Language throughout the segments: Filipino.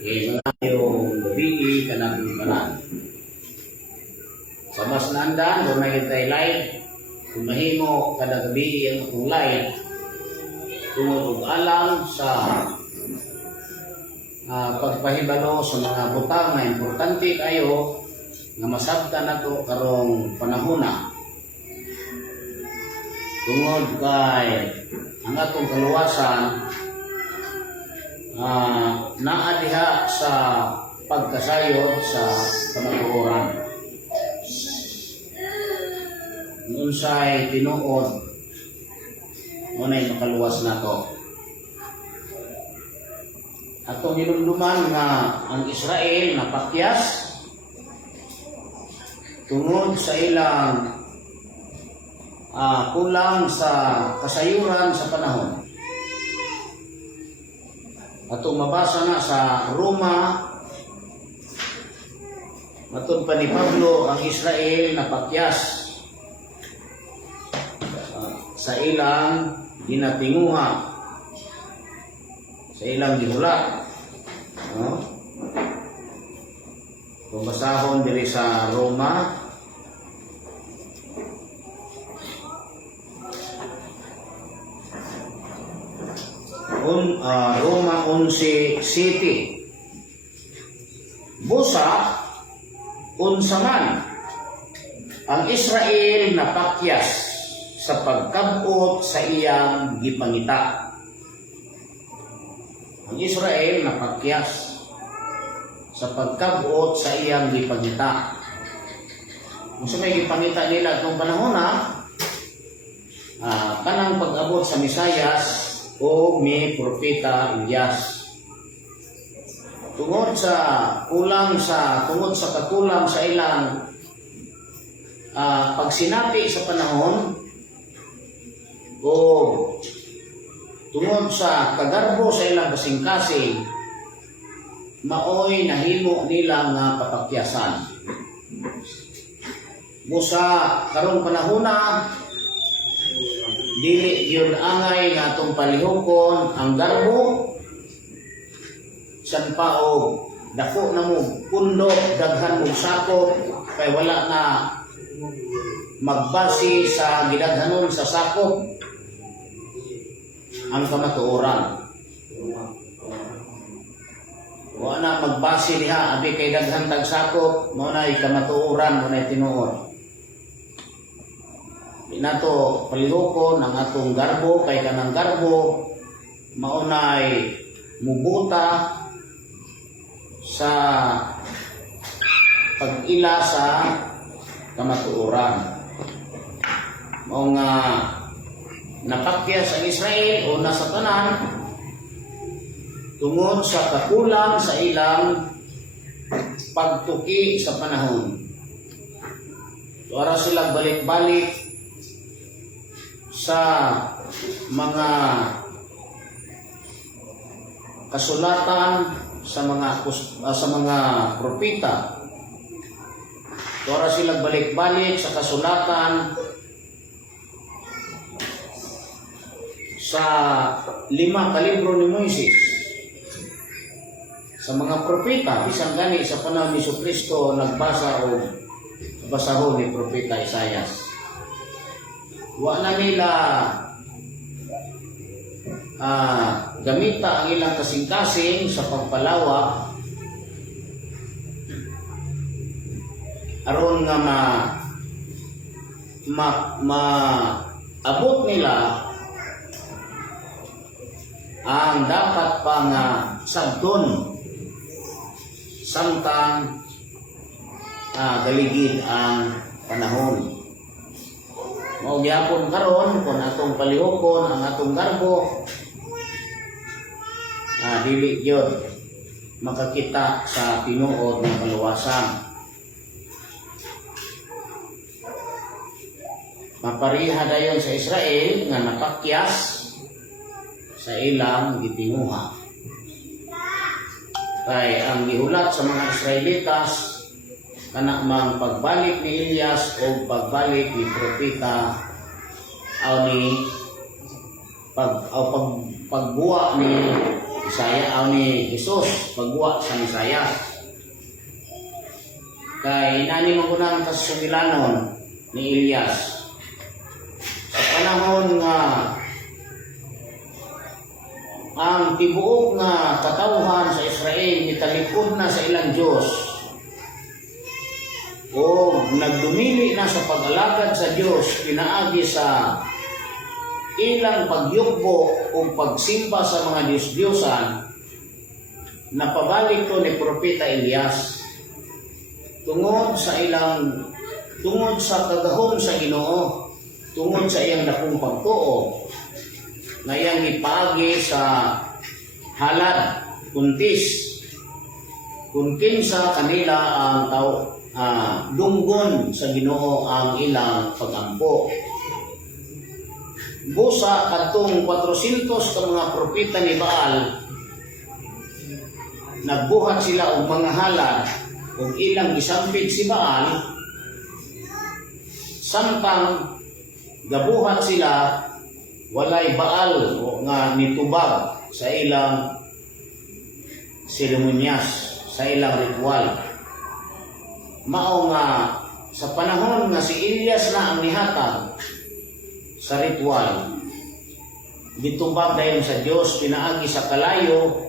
Mga yung gabi kanang ibanan. Sa mas nandan, kung may hintay live, kung mahimo kada gabi ang akong live, tungod og alam sa pagpahibalo sa mga butang na importante kayo nga masabtan nato karong panahona. Tungod kay ang atong kaluwasan naa diha sa pagkasayod sa kamatuoran. Unsay tinuod unay makaluwas nato. Atong hinumduman nga ang Israel napakyas tungod sa ilang kulang sa kasayuran sa panahon. Atong mabasa na sa Roma, matun pa ni Pablo, ang Israel napakyas sa ilang ginatinguha, sa ilang gihulat. Kung basahon diri sa Roma, Roma 11:7. Busa unsa man ang Israel napakyas sa pagkabot sa iyang gipangita. Ang Israel napakyas sa pagkabot sa iyang gipangita. Kung sa may gipangita nila itong panahon kanang pag-abot sa Misayas o may propeta Elias. Tungod sa kakulang sa ilang pagsinapi sa panahon o tungod sa kagarbo sa ilang kasing-kasing, maoy nahimo nila nga kapakyasan. Busa karong panahona, dili yun angay nga itong palihokon ang garbo san pa o dako na mo pundo daghan mo sakop kay wala na magbasi sa gidaghanon sa sakop ang kamatuoran. Wala na magbasi diha abi kay daghan tag sakop mo na kamatuoran mo na tinuod. Nato palihokon ang atong garbo kay kanang garbo maunay mubuta sa pag-ila sa kamatuoran. Mao nga napakyas ang Israel o nasa tanan tungod sa kakulang sa ilang pagtuki sa panahon. Para sila balik-balik sa mga kasulatan sa mga propeta. Para sila balik-balik sa kasulatan sa 5 kalibro ni Moises. Sa mga propeta, bisan gani sa panahon ni Jesucristo nagbasa o basahon ni propeta Isaias. Wa na nila gamita ang ilang kasing-kasing sa pagpalawak aron nga maabot nila ang dapat pang sabton samtang galigid ang panahon. Mao gyapon karon kung atong palihokon ang atong garbo dili gyud makakita sa tinuod ng kaluwasan. Mapariha dayon sa Israel nga napakyas sa ilang gitinguha. Kay ang gihulat sa mga Israelitas kana mang pagbalik ni Elias o pagbalik ni propeta o ni pagbuwa ni Isaya ni Jesus pagwa sa Misaya. Kay nani magunang kasugilanon ni Elias sa panahon nga ang tibuok nga katawhan sa Israel mitalikod na sa ilang Diyos o nagdumili na sa pag-alagad sa Diyos pinaagi sa ilang pagyugbo o pagsimba sa mga Diyos-Diyosan, napabalik to ni Propeta Elias tungod sa kagahom sa Ginoo, tungod sa iyang dakong pagtuo na iyang ipaagi sa halad kuntis kung kinsa kanila ang dunggon sa Ginoo ang ilang pagampo. Busa katong 400 ka mga propeta ni Baal, nagbuhat sila og mga halad ug ilang gisampid si Baal, samtang gabuhat sila walay Baal nga nitubag sa ilang seremonyas, sa ilang ritual. Mao nga sa panahon nga si Elias na ang nihatag sa ritual, gitubag dayon sa Dios pinaagi sa kalayo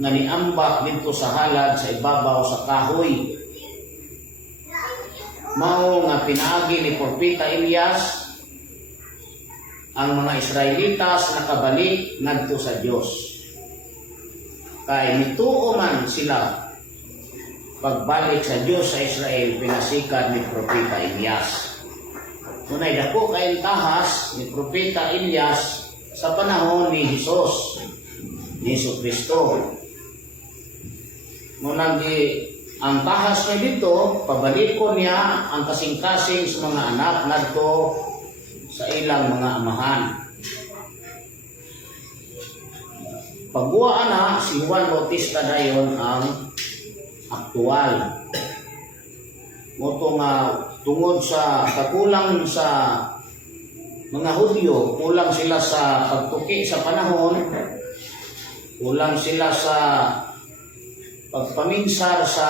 nga niambak dito sa halad sa ibabaw sa kahoy. Mao nga pinaagi ni Propeta Elias ang mga Israelitas nakabalik ngadto sa Dios. Kay nituo man sila pagbalik sa Dios sa Israel pinasikad ni Propeta Elias. Munay dako kay tahas ni Propeta Elias sa panahon ni Jesus, ni Jesucristo. Munang ang tahas niya dito, pabalikon niya ang kasing-kasing sa mga anak ngadto sa ilang mga amahan. Pagbuhaan na si Juan Bautista dayon ang aktual. Moto nga tungod sa kakulang sa mga Hudyo, kulang sila sa pagtuki sa panahon, kulang sila sa pagpaminsar sa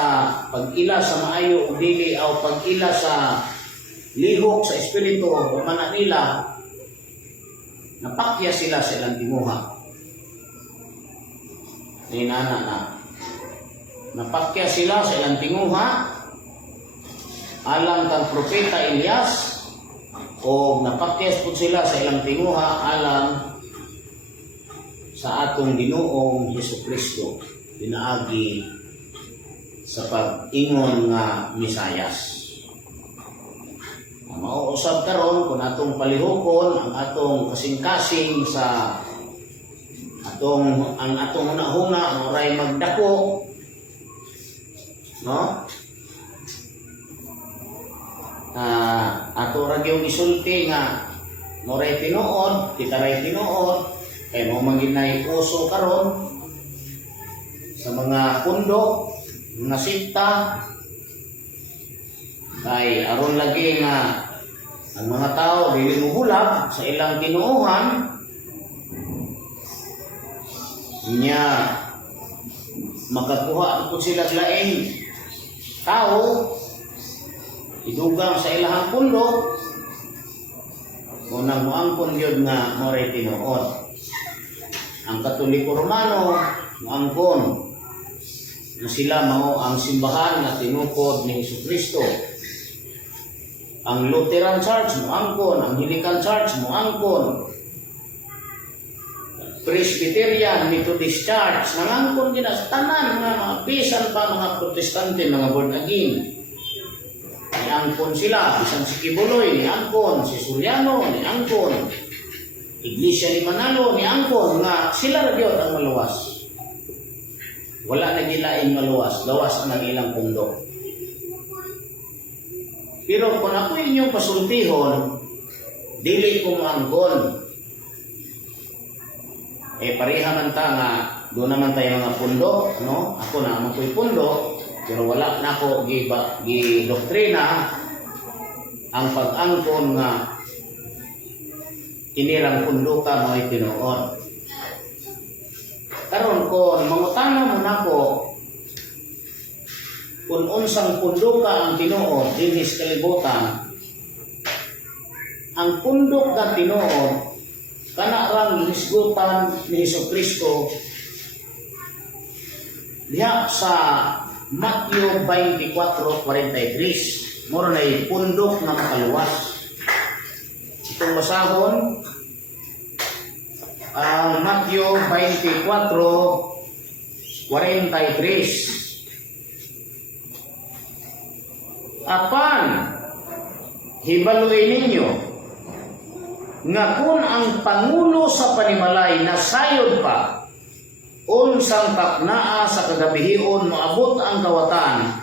pag-ila sa maayo o dili o pag-ila sa lihok sa espiritu o mana nila, napakya sila sa ilang timuha. Ninana na. Napakya sila sa ilang tinguha alang kang Propeta Elias o napakyas po sila sa ilang tinguha alang sa atong Ginoong Jesucristo pinaagi sa pag-ingon nga Misayas. Mauusab karon kung atong palihokon ang atong kasing-kasing sa atong hunahuna oray magdako, no? Ato ra gyud isulti nga moray tinuod, kita ray tinuod, kay mo manginay uso karon sa mga pundo, mga sikta, kay aron lagi nga ang mga tao dili muhulab sa ilang tinuohan nya makakuha po sila laing tao idugang sa ilahang pundo unang moangkon yun nga moray tinuod. Ang Katoliko Romano moangkon na sila mao ang simbahan na tinukod ni Jesucristo. Ang Lutheran Church moangkon, ang Anglican Church moangkon, Presbyterian, Methodist Church nangangkon gina sa tanan nga mga bisan pa mga Protestante, mga born again. Niangkon sila, bisan si Kibuloy, niangkon, si Suliano, niangkon, Iglesia ni Manalo, niangkon, nga sila ragyot ang maluwas. Wala na gilaing maluwas, lawas ang ilang pundo. Pero kung ako inyong pasultihon, dili ko maangkon. Pareha man ta nga, doon naman tayo mga pundo, no? Ako na mo ko'y pundo, pero wala na ako gi-doktrina ang pag-angkon nga inirang pundo ka mga tinuod. Karon kung mangutana mo nako kung unsang pundok ka ang tinuod dinhi sa kalibutan, ang pundok na tinuod kana rang gihisgutan ni Hesukristo diha sa Matthew 24:43. Moro na pundok na makaluwas. Itong basahon ang Matthew 24:43. Apan hibaluin ninyo nga kung ang pangulo sa panimalay nasayod pa unsang taknaa sa kagabihion moabot ang kawatan,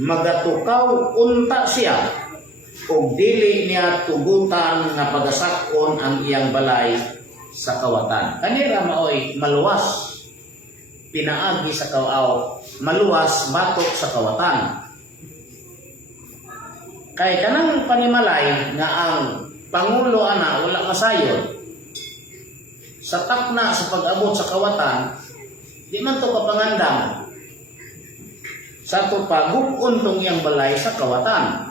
magatukaw unta siya ug dili niya tugutan nga pagasakon ang iyang balay sa kawatan. Kanira maoy maluwas pinaagi sa kawaw, maluwas batok sa kawatan. Kay kanang panimalay nga ang pangulo ana wala masayod sa takna sa pag-abot sa kawatan, di man to kapangandam sa to pagubon tong iyang balay sa kawatan.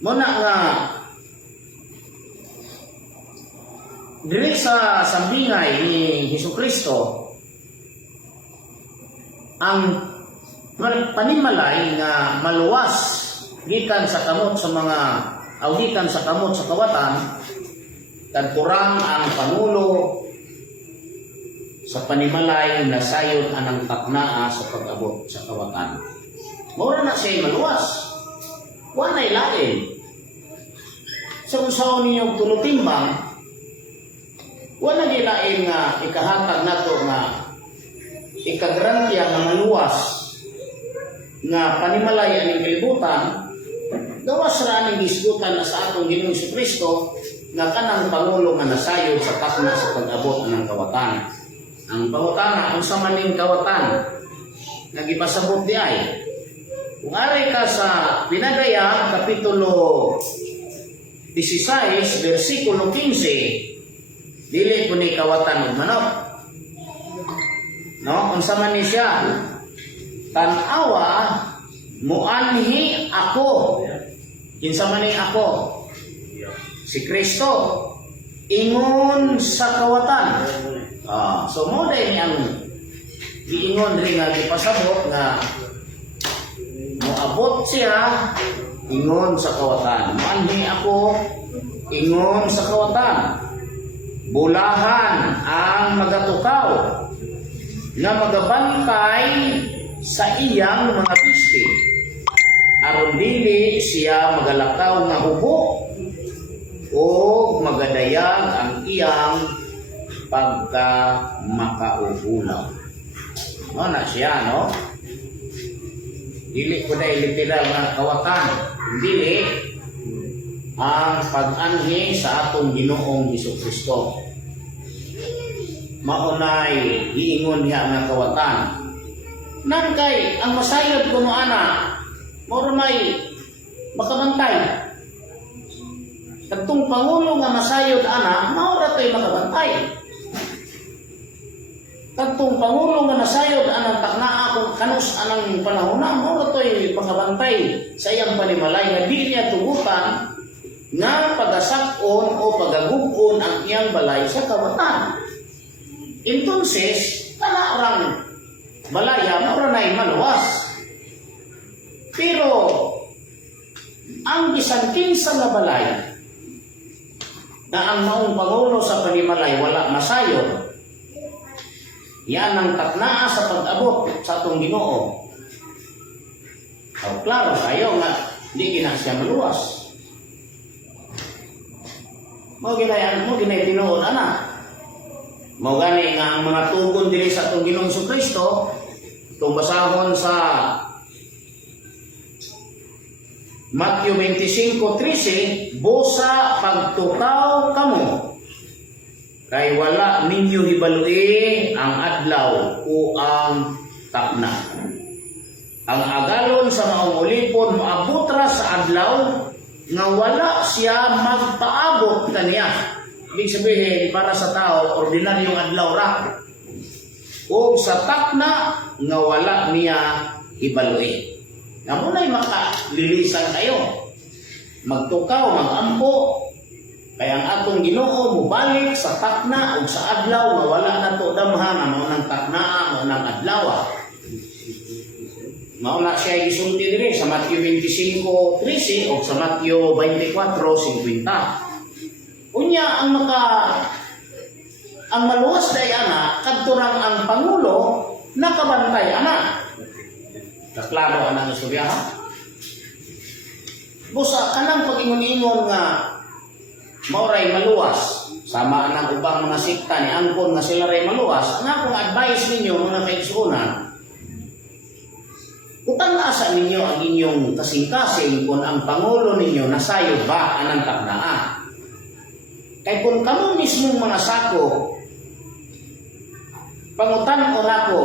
Muna nga diri sa sambingay ni Hesukristo ang panimalay nga maluwas gikan sa kamot sa mga gikan sa kamot sa kawatan, kadturang ang pangulo sa panimalay na sayod anang taknaa sa pag-abot sa kawatan. Mura na siya maluwas. Wanay lain. Sa usaw ninyo tulutimbang, wala gilain nga ikahatag nato nga ikagrantya nga maluwas nga panimalay aning kalibutan, gawas ra aning gisgutan na sa atong Ginoong Jesucristo nga kanang pangulo nga nasayod sa takna sa pag-abot ng kawatan. Ang pangutana unsa man ning kawatan nga gipasabot di ay kung ari ka sa Pinagaya kapitulo 16 bersikulo 15, dili ko ni kawatan ug manok. No, unsa man ni siya? Tan-awa muanhi ako. Kinsa man ni ako? Si Kristo. Ingon sa kawatan. So mo din ang giingon rin nga gipasabot nga moabot siya ingon sa kawatan. Manhi ako ingon sa kawatan. Bulahan ang magatukaw nga magabantay sa iyang mga bisti. Aron dili siya magalakaw nga hubo o magadayag ang iyang pagka makauulaw. No na siya, no? Dili ko na literal nga kawatan. Dili ang pag-anhi sa atong Ginoong Hesukristo. Maunay giingon niya nga kawatan. Nang kay ang masayod kuno ana, moro may makabantay. Kadtong pangulo nga masayod ana, mao ra toy makabantay. Kadtong pangulo nga nasayod anang taknaa kung kanus anang panahon na, mao toy makabantay sa iyang panimalay nga di niya tugutan nga pagasakon o pagagubon ang iyang balay sa kawatan. Entonces, kanarang balaya mao nay maluwas. Pero ang bisan kinsa nga balay na ang maong pangulo sa panimalay wala masayod, yan ang taknaa sa pag-abot sa atong Ginoo. Klaro kayo nga di gina siya maluwas. Mo ginay tinuod ana. Mo gani nga ang mga tugon diri sa atong Ginoong Jesucristo, itong basahon sa Matthew 25:13, busa pagtukaw kamo kay wala ninyo hibalui ang adlaw o ang takna. Ang agalon sa maong ulipon moabot ra sa adlaw nga wala siya magpaabot kaniya. Ibig sabihin para sa tao ordinaryong adlaw ra o sa takna nga wala niya hibaloi. Nga muna'y makalilisan kayo. Magtukaw, magampo, kaya ang atong Ginoo mubalik sa takna o sa adlaw nga wala na to damhan ang maunang takna, maunang adlaw. Mauna siya gisulti dire sa Matthew 25:13 o sa Matthew 24:50. Unya ang maluwas day ana kadturang ang pangulo nakabantay ana. Kaklaro ana nga istorya ha. Busa kanang pag-ingon-ingon nga mauray maluwas sama ang ubang mga sikta ni angkon nga sila ray maluwas. Nga kung advice ninyo mga kaigsuonan, utang asa ninyo ang inyong kasing-kasing kung ang pangulo ninyo nasayod ba anang taknaa. Kay kung kamo mismong mga sako pangutan-o nako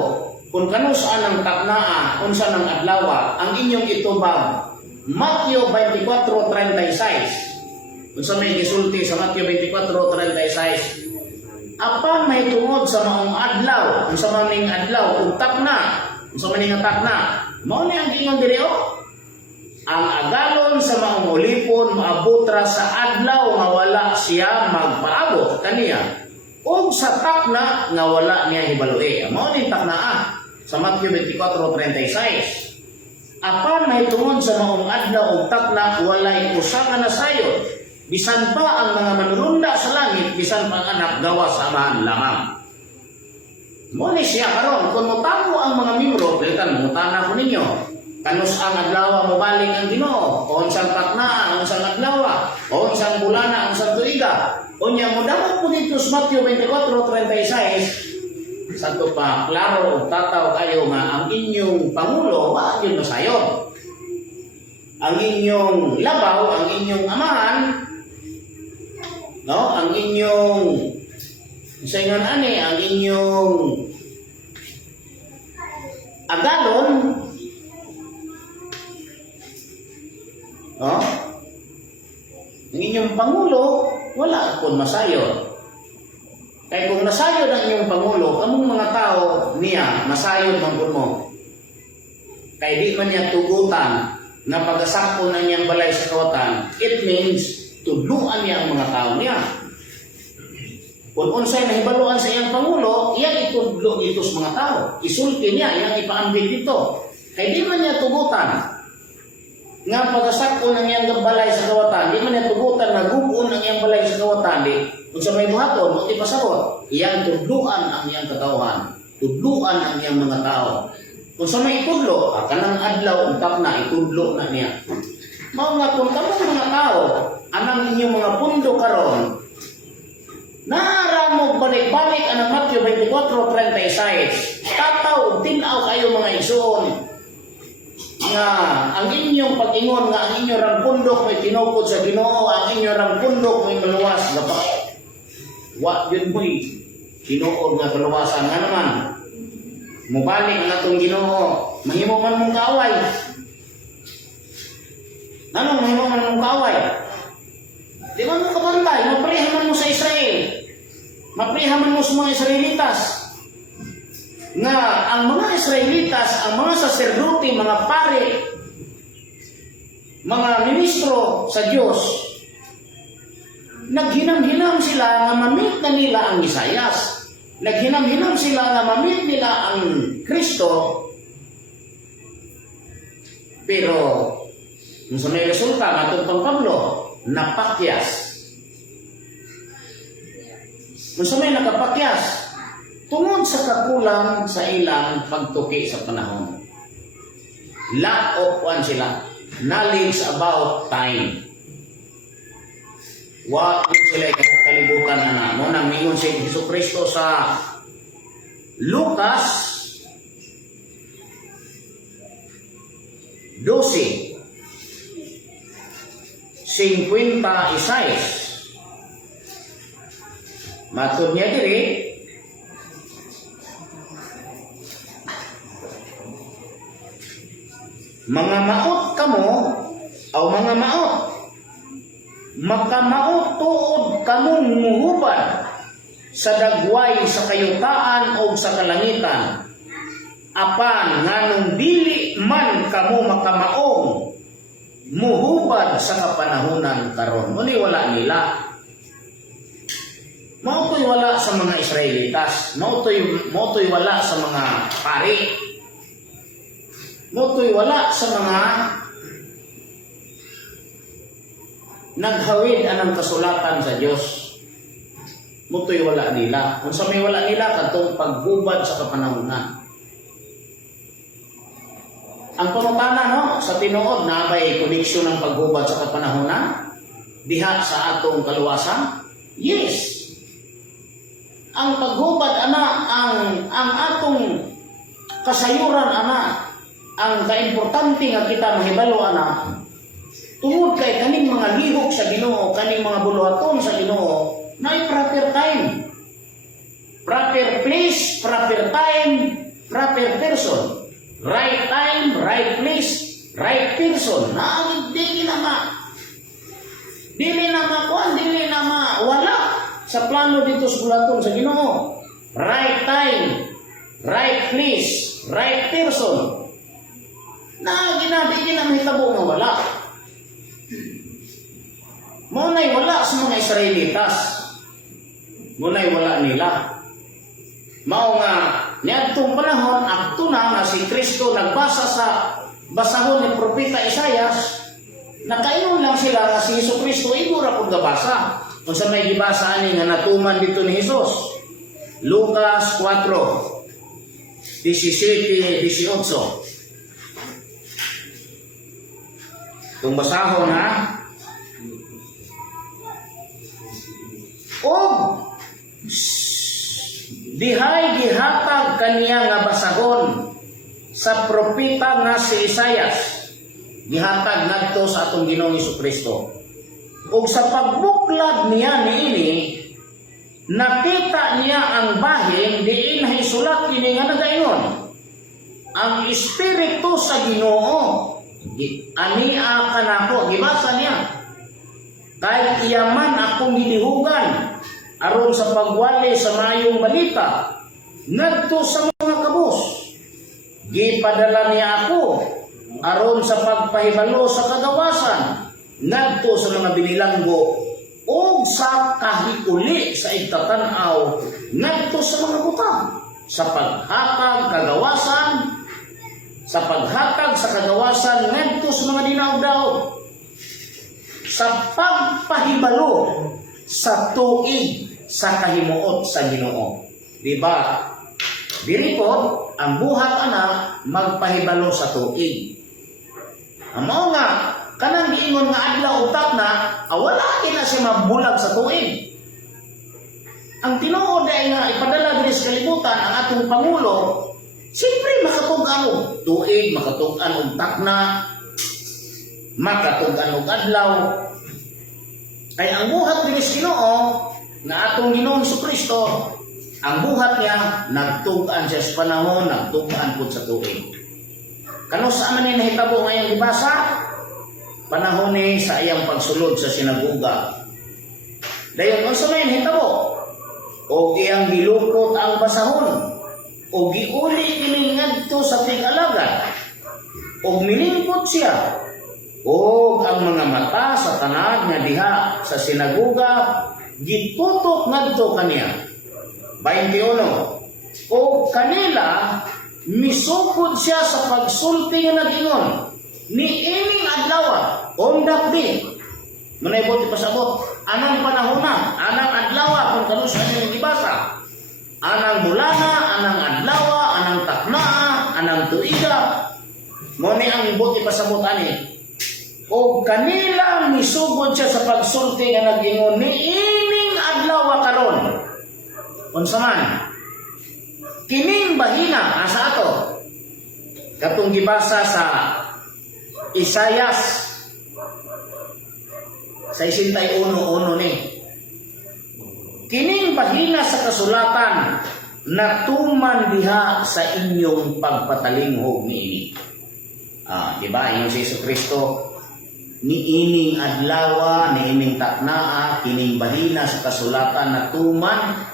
kung kano saan ang taknaa unsa ng adlaw ang inyong itubag. Matthew 24:36. Unsa may gisulti sa Matthew 24:36, apan may tungod sa maong adlaw, unsa man ning adlaw ug takna, unsa man ning takna, mao ni ang ingon diri ang agalon sa maong ulipon maabutra sa adlaw nga wala siya magpaabot kaniya, ug sa takna nga wala niya hibaloi. Mao ning takna sa Matthew 24:36. Apan may tungod sa maong adlaw ug takna walay usa ka nasayod. Bisan pa ang mga manurunda sa langit, bisan pa ang anak gawa sa amahan lamang. Muna siya karon kung mutago ang mga membro, pilitan mutana ko ninyo. Kanus ang adlaw mo balik ang Ginoo, o unsang takna, o unsang adlaw, o unsang bulana, o unsang tuiga. O niya mo dapat po dito sa Matthew 24:36, santo pa, klaro o tataw kayo nga ang inyong pangulo, wa yun masayon. Ang inyong labaw, ang inyong amahan, no, ang inyong saingan ani, ang inyong agalon, no, ang inyong pangulo wala akong masayon. Kaya kung nasayod ang inyong pangulo, kamong mga tao niya masayod man kun mo. Kaya di man niya tugutan na pag-asakpo na niyang balay sa kawatan, it means tudluan niya ang mga tao niya. Kung unsay nahibaluan sa iyang pangulo, iyang itudlo dito sa mga tao. Isulti niya, iyang ipaambil dito. Kaya di man niya tugutan nga pag-asakpo ng iyang balay sa kawatan, di man niya tugutan na gubuon ang iyang balay sa kawatan, di kung sa may buhaton, o di pasabot, iyang tudluan ang iyang katauhan, tudluan ang iyang mga tao. Kung sa may itudlo, kanang adlaw, utak na, itudlo na niya. Mao nga kung kamong mga tao, anang inyong mga pundo karon, naramog balik-balik anang Matthew 24:36, tataw, tinaw kayo mga igsoon, nga ang inyong pag-ingon nga ang inyong rang pundok may tinukod sa Ginoo, ang inyong rang pundok may maluwas gapak. Wa yun mo'y tinuod nga kaluwasan nga naman. Mubalik ang atong Ginoo, mahimo man mong kaaway. Anong mahimo man mong kaaway? Di man mo kabantay, maprihaman mo sa Israel. Maprihaman mo sa mga Israelitas. Nga ang mga Israelitas, ang mga saserdote, mga pare, mga ministro sa Diyos, naghinam-hinam sila nga mamit na nila ang Isayas. Naghinam-hinam sila nga mamit nila ang Kristo. Pero kung sa may resulta, matutong Pablo, napakyas. Kung sa may nakapakyas, tungod sa kakulang sa ilang pagtuki sa panahon. Lack of one sila. Knowledge about time. Wa sila kalibutan na mo nang mingon si Jesucristo sa Lucas 12:56. Matud niya diri, mga maot kamo o mga maot, makamaot tuod kamong muhubad sa dagway sa kayutaan o sa kalangitan, apan nganong dili man kamo makamaong muhubad sa kapanahunan karon. Muni wala nila. Mautoy wala sa mga Israelitas, mautoy wala sa mga pari, mautoy wala sa mga naghawid anang kasulatan sa Dios. Mautoy wala nila. Kung sa may wala nila kadtong paghubad sa kapanahunan. Ang pamapana no sa tinuod na bay koneksyon ng paghubad sa kapanahunan diha sa atong kaluwasan. Yes. Ang paghubad ana ang atong kasayuran ana ang kaimportante nga kita mahibalo ana tungod kay kaning mga lihok sa Ginoo, kaning mga buluhaton sa Ginoo na proper time, proper place, proper time, proper person, right time, right place, right person. Na dili na wala sa plano dito sa bulaton sa Ginoo. Right time, right place, right person. Na ginabi na mahitabo nga wala. Munay wala sa mga Israelitas. Munay wala nila. Mao nga niadtong panahon akto na nga si Kristo nagbasa sa basahon ni propeta Isaias, nakaingon lang sila nga si Jesucristo igo ra pud gabasa. Unsa may gibasa ani nga natuman dito ni Hesus? Lucas 4:17-18. Tung basahon ha. Og dihay gihatag kaniya nga basahon sa propeta nga si Isaias. Gihatag ngadto sa atong Ginoong Jesucristo. Ug sa pagbuklad niya niini, nakita niya ang bahin diin hisulat kini nga nagaingon. Ang Espiritu sa Ginoo ania kanako, gibasa niya. Kay iyaman akong gilihugan aron sa pagwali sa maayong balita ngadto sa mga kabus. Gipadala niya ako aron sa pagpahibalo sa kagawasan ngadto sa mga binilanggo o sa kahikuli sa igtatanaw ngadto sa mga butang sa paghatag sa kagawasan ngadto sa mga dinaog-daog sa pagpahibalo sa tuig sa kahimuot sa Ginoo. Diba? Diripod ang buhat ana magpahibalo sa tuig. Amo nga kanang giingon nga adlaw utak na wala na siya mabulag sa tuig. Ang tinuod ay nga ipadala diri sa kalibutan ang atong pangulo, siyempre makatug-an og tuig, makatug-an og takna, makatug-an og adlaw. Ay ang buhat diri sa Ginoo nga atong Ginoong Jesucristo, ang buhat niya nagtug-an siya sa panahon, nagtug-an pud sa tuig. Kano sa man ni nahitabo ngayong gibasa? Panahon ni sa iyang pagsulod sa sinaguga. Dayon unsa may nahitabo? O iyang gilukot ang basahon, o giuli kini ngadto sa tig-alagad, o miningkot siya, o ang mga mata sa tanag nga diha sa sinaguga gitutok ngadto kaniya. 21. O kanila misukod siya sa pagsulti nga nag-ingon ni ining adlaw ondak di manaybot ipasabot anang panahon na anang adlaw kung kanu sa inyong ibasa anang bulana anang adlaw anang takna anang tuiga mo ni ang ibot ipasabot ani o kanila misugod siya sa pagsulti nga nag-ingon ni ining adlaw karon unsa man kining bahina asa ato katong gibasa sa Isaias sa 61:1 ni kining bahina sa kasulatan natuman diha sa inyong pagpatalinghog niini. Diba yung si Jesucristo niining adlaw niining taknaa kining bahina sa kasulatan natuman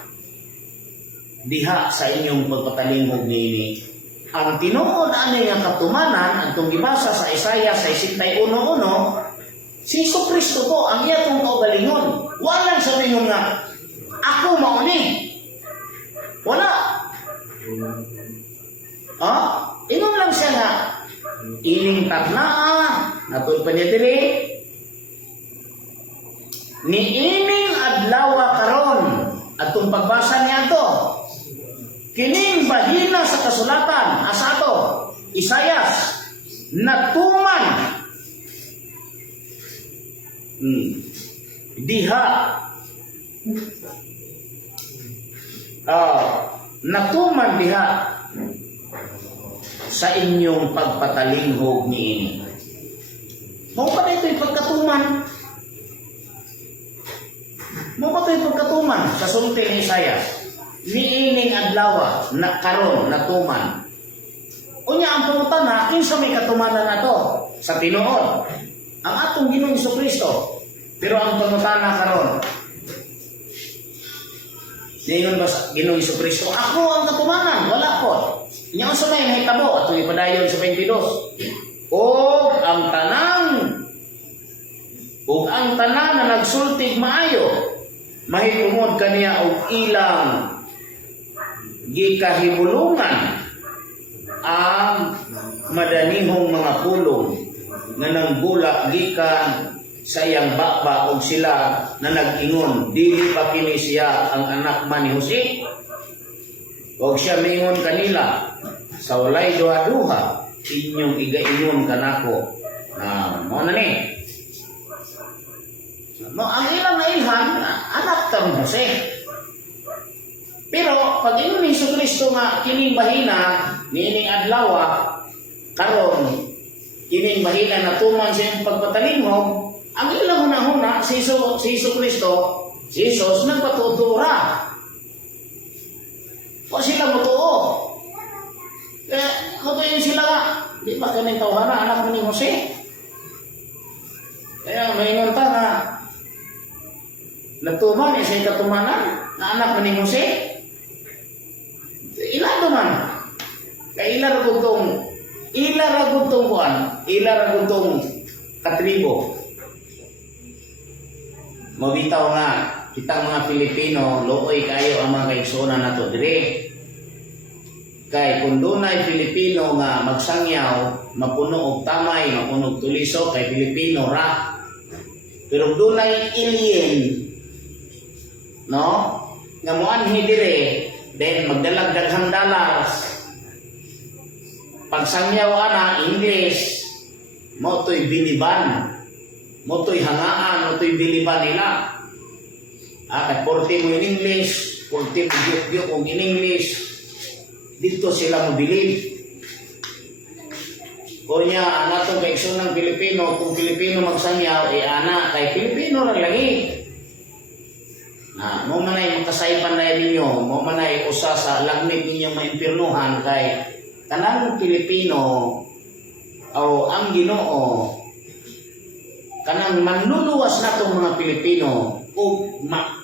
diha sa inyong pagpatalingog niini. Ang tinuod ani nga katumanan atong gibasa sa Isaiah 61:1, si Jesucristo po ang iyatong kaugalingon. Walang sabihin nga ako mauni. Wala. Ingon lang siya nga ining tatnaa natod pa niya diri ni ining adlaw karon atong pagbasa niya to. Kining bahina sa kasulatan asa to? Isayas natuman diha natuman diha sa inyong pagpatalinghog niini. Mao pa dito'y pagkatuman. Mao pa dito'y pagkatuman sa sulti ni Isayas. Niining adlaw na karon natuman. Unya ang pangutana, kinsa may katumanan nato sa tinuod? Ang atong Ginoong Jesucristo. Pero ang pangutana karon, niingon ba sa Ginoong Jesucristo, ako ang katumanan, wala ko. Inya unsa may nahitabo atong ipadayon sa 22. ang tanan na nagsultig maayo mahitungod kaniya og ilang gikahibulungan ang madanihong mga pulong nga nangbula gikan sa iyang bakba og sila na nag-ingon dili pa kini siya ang anak man ni Jose. Og siya mingon kanila sa walay duha-duha inyong igaingon kanako mo na ni ang ilang ilhan anak ta ni Jose. Pero pag ingon ni Jesucristo nga kining bahina niining adlaw karon kining bahina na tuman sa iyong pagpatalingog, ang ilang hunahuna si Jesucristo, si Jesus nagpatutura. O sila mutuo. Mutuin sila nga. Di ba kaning tawhana anak mo ni Jose? Kaya maingon ta nga natuman sa katumanan na anak mo ni Jose. Ila man. Kaya ila ra gutong katribo. Mabitaw nga kitang mga Pilipino looy kayo ang mga kaigsuonan nato dire. Kay kung dunay Pilipino nga magsangyaw, mapuno og tamay, mapuno og tuliso kay Pilipino ra. Pero dunay alien no nga moanhi dire, then magdalag daghang dollars. Pagsangyaw ana English, mo to'y biliban, mo to'y hangaan, mo to'y biliban nila. At 40 mo in English, 40 mo gyok og in English, dito sila mobilib. O niya, anatong kaigsuon ng Pilipino, kung Pilipino magsangyaw, ana, kay Pilipino ra lagi. Mo manay makasaypan na ninyo, mo manay usa sa lagmit ninyong maimpirnuhan kay kanang Pilipino o ang Ginoo kanang manluluwas natong mga Pilipino o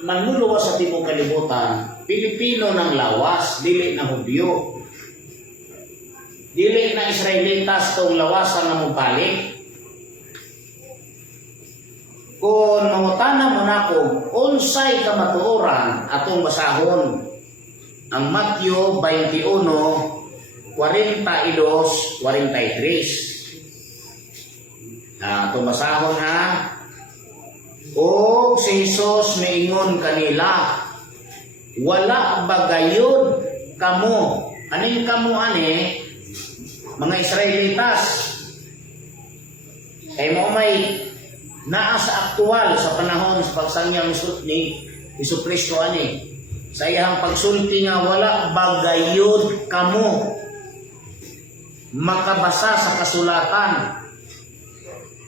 manluluwas sa tibok kalibutan, Pilipino ng lawas, dili na Hudyo, dili na Israelitas tong lawasan na mubalik. Kung mangutana mo na ko unsay kamatuoran atong basahon ang Matthew 21:42-43. Atong basahon o si Jesus miingon kanila, wala bagayod kamo. Aning kamo ani? Mga Israelitas. Kay mo may naa sa aktual sa panahon sa pagsangyaw ni Jesucristo ani. Sa iyang pagsulti nga wala bagayod kamo makabasa sa kasulatan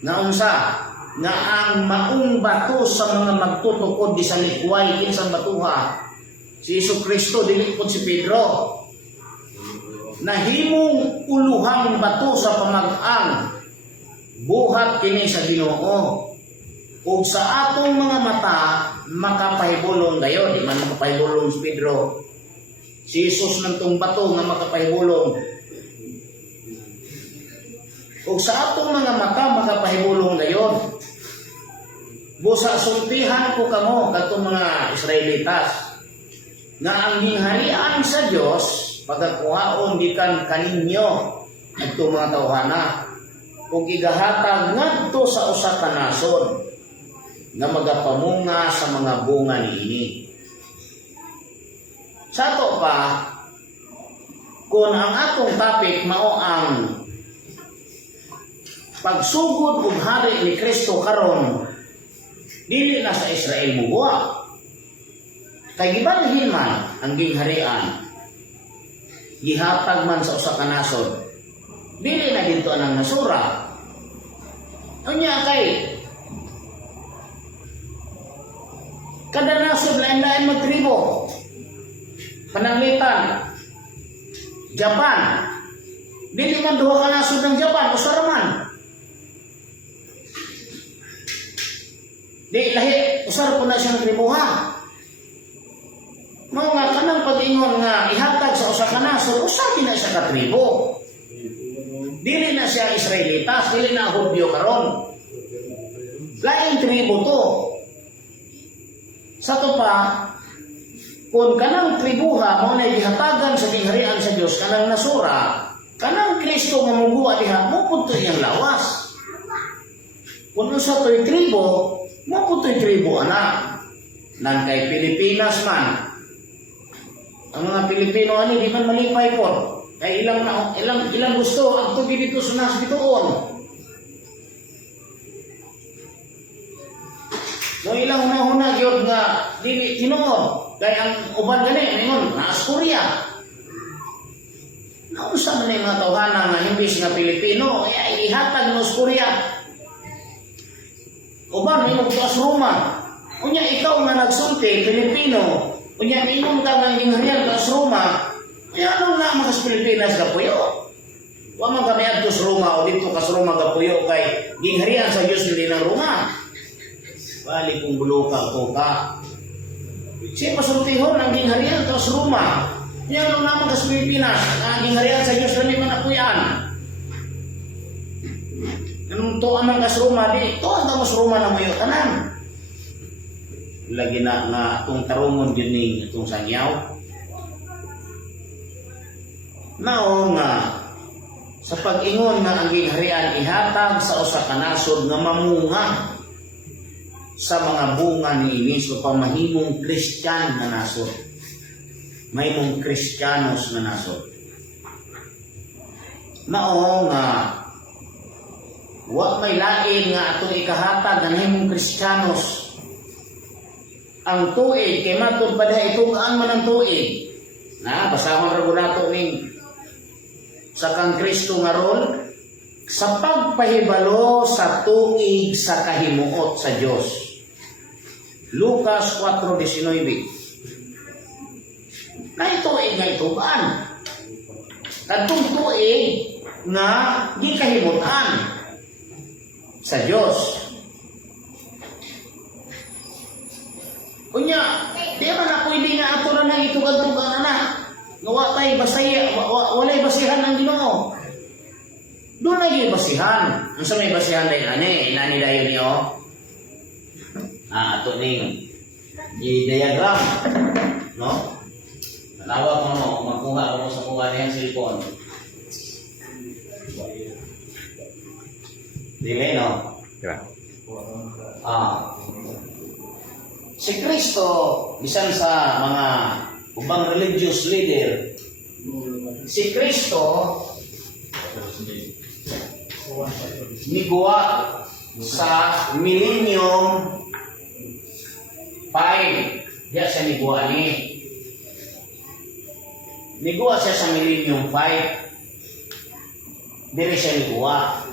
nga unsa nga ang maong bato sa mga magtutukod di sa likway kinsang batuha si Jesucristo dili pod si Pedro nahimong uluhang bato sa pamag-ang buhat kini sa Ginoo ug sa atong mga mata makapahibulong gayon di man makapahibulong si Pedro Si Jesus ng tong bato nga makapahibulong. O sa atong mga mata makapahibulong gayon. Busa sultihan ko kamo katong mga Israelitas nga ang gingharian sa Dios pagkakuhaon gikan kaninyo adto mga tawhana ug igahatag ngadto sa usa ka nasod nga magapamunga sa mga bunga niini. Sa ato pa, kung ang atong topic mao ang pagsugod ug hari ni Kristo karon, dili na sa Israel mubuha. Kay gibalhin man ang gingharian, gihatag man sa usa ka nasod, dili na dito anang nasura. Unya kay kada nasod lain-lain magtribo. Pananglitan, Japan, dili man duha ka nasod ng Japan, usa ra man. Di lahi, usar po na siyang tribuha. Mga kanang pag-ingon nga ihatag sa usa ka nasod, usa na siya ka tribo. Dili na siya Israelitas, dili na Hudyo karon. Laing tribo to. Sa to pa, kung kanang tribuha mo na ihatagan sa gingharian sa Dios kanang nasura, kanang Kristo nga muguwa diha, mo punto iyang lawas. Kung usa to'y tribo, mo punto'y tribo anak. Nan kay Pilipinas man. Ang mga Pilipino ani di man malipay po. Kay ilang gusto ang tugi dito sa nas bituon. No ilang hunahuna gyud nga dili tinuod. Kay ang uban gani ingon na Korea. Nausa man mga tawhana nga himbis nga Pilipino ay ihatag no Korea. Uban ingon sa Roma. Unya ikaw nga nagsulti Pilipino. Unya ingon ka nga gingharian sa Roma. Kaya anong na mga Pilipinas gapuyo? Wa man kami adto sa Roma o dito ka sa Roma gapuyo kay gingharian sa Dios dili ng Roma. Bali kung buloka ko ka. Siya pasultihon ang gingharian sa Roma. Kaya anong na mga Pilipinas ang gingharian sa Dios dili man apuyan. Anong to amang kas Roma di to ang mas Roma na mayo tanan. Lagi na nga itong tarungon din ni itong sangyaw. Nao nga, sa pag-ingon nga ang gingharian ihatag sa usa ka nasod nga mamunga sa mga bunga niini so pamahimong Kristyan na nasod. Mahimong Kristyanos na nasod. Nao nga, wa may lain nga atong ikahatag nga mahimong Kristyanos. Ang tuig, kay matod pa dahil itugaan man ang tuig. Na, basahon rago nato ning sa kang Kristo nga ron, sa pagpahibalo sa tuig sa kahimuot sa Diyos. Lucas 4:19. Na ituig nga itugaan. Katong tuig nga di kahimutan sa Diyos. Kunya, di man na pwede nga ato na nang itugan-tugan na. Nawatay basaya, walay basihan ng Ginoo. Doon na yung basihan. Ang sa may basihan na yun, inani na yun yun. Ato ning i-diagram. No? Nanawa ko no, magkuha ko sa kuha niyang cellphone. Dili, no? Si Kristo, bisan sa mga ubang religious leader, si Kristo niguwa sa Millennium 5. Diya siya niguwa ni. Niguwa siya sa Millennium 5. Dili siya niguwa.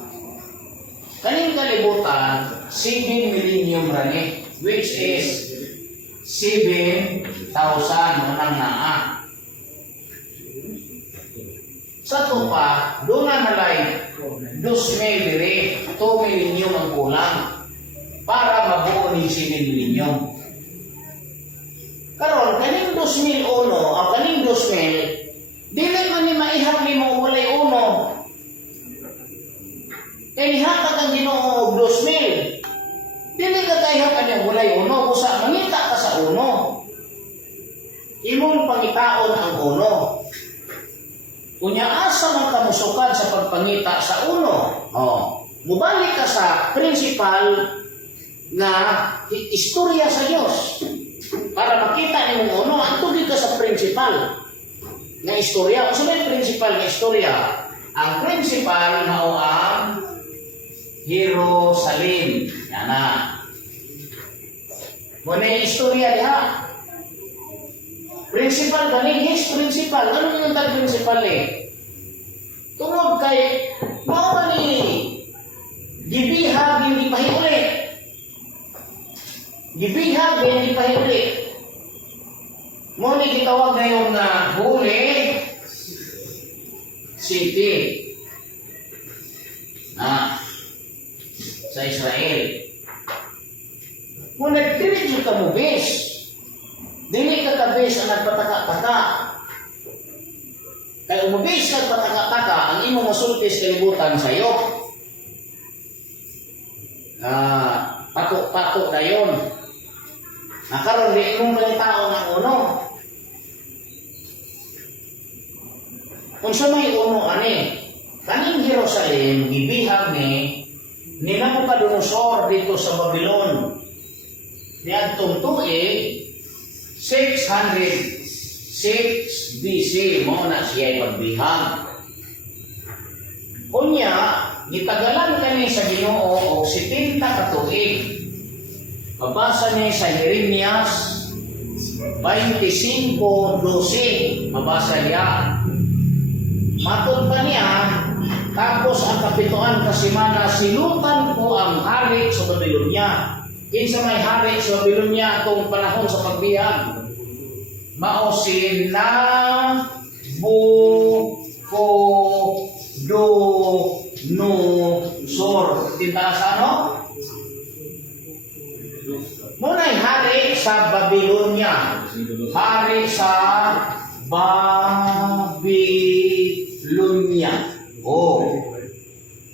Kaning kalibutan, 7 millennium rani, which is 7,000 manang naa. Sa to pa, doon na nalay 2,000 diri, 2 millennium ang kulang para mabuo ni 7 millennium. Karon kaning 2 2001, ang kaning 2000, dili man ni maihap ni mo walay uno. Kaya nihatag ang Ginoo og 2000. Dili ka tayo kanyang walay uno, kusa mangita ka sa uno. Imong pangitaon ang uno. Kunya asa man kamusukan sa pagpangita sa uno. Mubalik ka sa principal nga istorya sa Dios. Para makita ni mo uno, antugid ka sa principal nga istorya. Kung saan yung principal nga istorya? Ang principal mao ang Jerusalem. Yan na. Muna yung istorya diha. Principal galing, yes, principal. Ano yung tal principal eh? Tungod kay mao ni gibihag hindi pahuli. Gibihag hindi pahuli. Mo ni gitawag ngayon na Holy City. Sa Israel. Kung nagdiretso ka mo base, dili ka ka-base ang nagpataka-taka. Kaya umubis nagpataka-taka, ang imong masultis kalibutan sa iyo. Patok-patok na yun. Nakaroon di imong malitaw ng uno. Kung sa may uno ani, kaning Jerusalem, gibihag ni Nabucodonosor dito sa Babylon. Niadtong tuig 606 BC mo na siya pagbihag. Unya, gitagalan kani sa Ginoo og 70 ka tuig. Mabasa ni sa Jeremias 25:12. Mabasa niya. Matod pa niya, tapos ang kapituan kasimana, silutan ko ang hari sa Babylonia. Kinsa may hari sa Babylonia atong panahon sa pagbihag. Mao si Nabucodonosor. Tinta sa ano? Muna'y hari sa Babylonia. Hari sa Babylonia.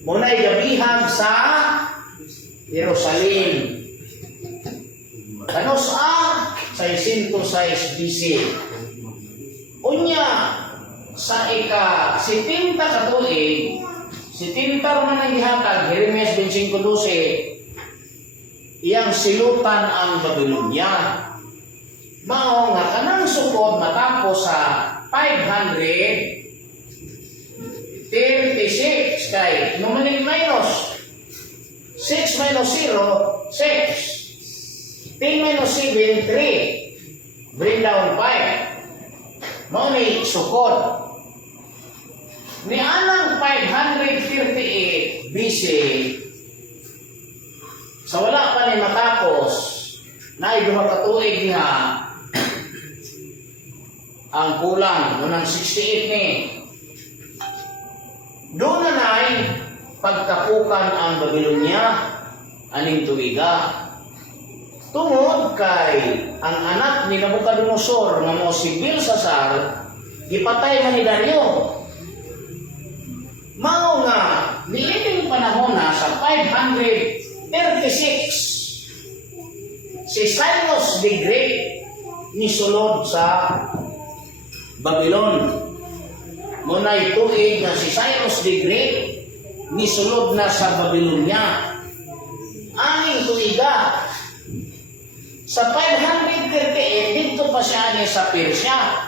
Muna'y gabihag sa Jerusalem. Kanos ang 606 BC. Unya sa ika-70 ka tuig, 70 man ang gihatag Jeremias 25:12. Iyang silutan ang Babylonia. Mao nga kanang sukod matapos sa 536 kay numanig minus 6 minus 0, 6. 10 minus 7, 3. Bring down 5. Mao ni sukod. Ni anang 538 BC, sa wala pa ni matapos, na duha ka tuig niya, ang kulang, unang 68 ni. Doon na na'y pagkapukan ang Babylonia, aning tuiga. Tungod kay ang anak ni Nabucodonosor nga mo si Belshazzar, gipatay man ni Dario. Mao nga niining panahon na sa 536 si Cyrus the Great nisulod sa Babylon. Muna'y tuig na si Cyrus the Great nisulod na sa Babylonia. Aning tuiga sa 538 dito pa siya ani sa Persia.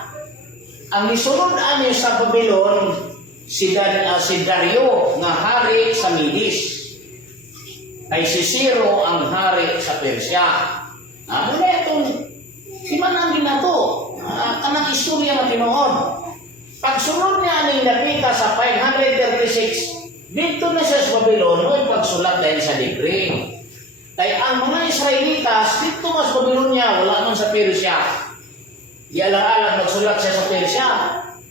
Ang nisulod ani sa Babylon si Dario nga hari sa Medes. Ay si Ciro ang hari sa Persia. Muna itong himanangin na ito. Kanang istorya na tinuod. Pagsunod niya aning napita sa 536, dito na siya sa Babylon, no'y pagsulat dahil sa degree. Kaya ang mga Israelitas, dito nga sa Babylonia, wala man sa Persia. Ialang-alang nagsulat siya sa Persia,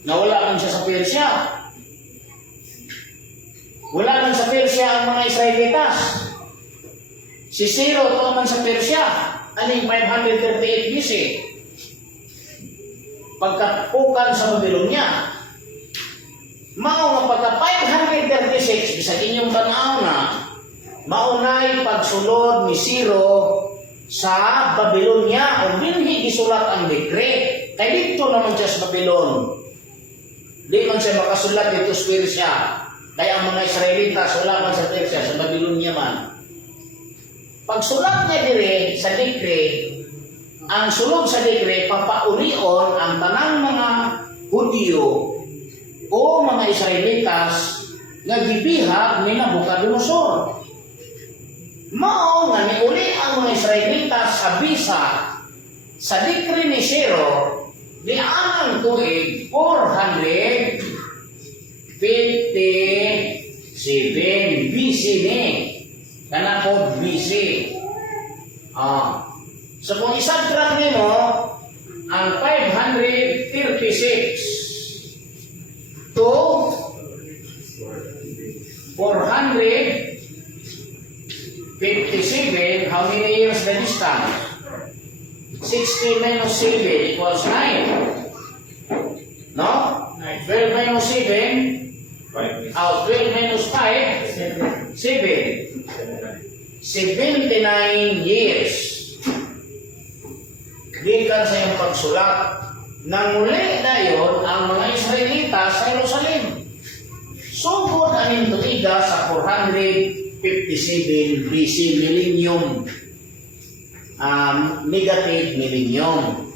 na wala man siya sa Persia. Wala man sa Persia ang mga Israelitas. Si Ciro, ito man sa Persia, aning 538 BC. pagkapukan sa Babylonia. Mao nga pagka 536 bisag inyong tanaw na maunay pagsulod ni Ciro sa Babylonia o dinhi gisulat ang dekret. Kay dito naman siya sa Babylon. Di man siya makasulat dito sa Persia. Kaya ang mga Israelitas wala man sa Persia, sa Babylonia man. Pagsulat niya dire sa dekret, ang sulod sa dekret papaurion ang tanang mga Hudyo o mga Israelitas nga gibihag ni Nabucodonosor. Mao nga niuli ang mga Israelitas sa bisa sa dekret ni Ciro di anang tuig 457 BC ni kanapod BC. So kung isabtrak nimo ang 536 to 457, how many years the distance? 60 minus 7 equals 9. No? 12 minus 7, 12 minus 5, 7. 79 years. Gikan sa iyong pagsulat. Nanguli na yun ang mga Israelita sa Jerusalem. Sugod aning tuiga sa 457 BC millennium. Negative millennium.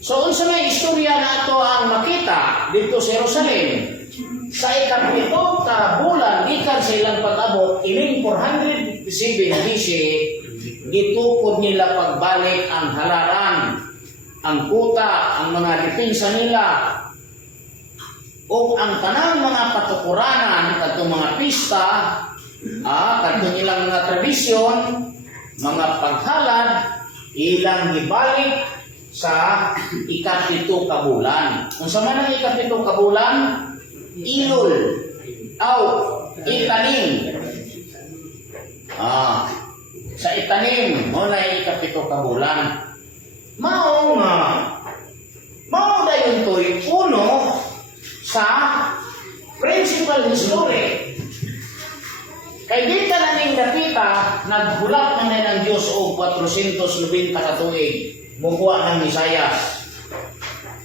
So, unsa may istorya na ito ang makita dito sa Jerusalem. Sa ikapito ka bulan, gikan sa ilang pag-abot, ining 457 BC, gitukod nila pagbalik ang halaran, ang kuta, ang mga depensa nila, o ang tanang mga patukuranan, katong mga pista, katong ilang mga tradisyon, mga paghalad, ilang gibalik sa ikapito ka bulan. Kung sa man ang ikapito ka bulan, Ilul, itanim. Sa itanim, mo na ikapito ka bulan. Mao dayon to'y uno sa principal history. Kay di ka na ning dapita, naghulap na ng Diyos o 490 ka tuig, mukuha ng Misayas.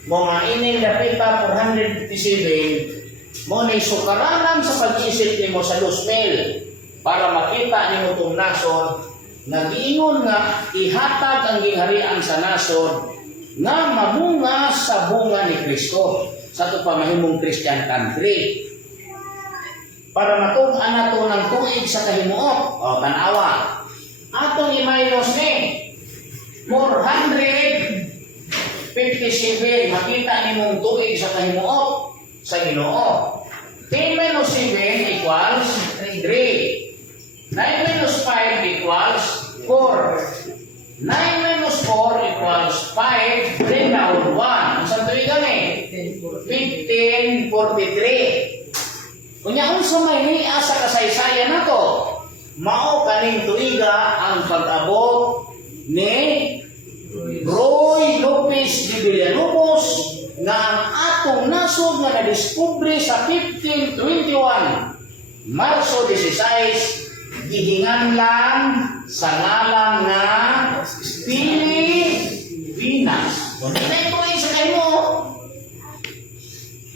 Mga ining dapita 457, mo na isukaranan sa pag-isip nimo sa Luzmel para makita nimo itong nason na giingon nga ihatag ang gingharian sa nason nga mamunga sa bunga ni Kristo sa ito pamahimong Christian country. Para matug-an nato ng tuig sa kahimuot. O, tanawa. Atong i-minus ni 457, makita nimong tuig sa kahimuot sa Ginoo. 10 minus 7 equals 3. 9 minus 5 equals 4. 9 minus 4 equals 5. Bring down 1. Ang sa tuig gani? 1543. Kunya unsa may niya sa kasaysayan nato? Mao kaning tuiga ang pag-abot ni Roy Lopez de Villalobos nga ang atong nasod nga nadiskubre sa 1521 Marso 16 gihinganlan sa ngalan nga Pilipinas. Kung hindi na tuig sa kahimuot,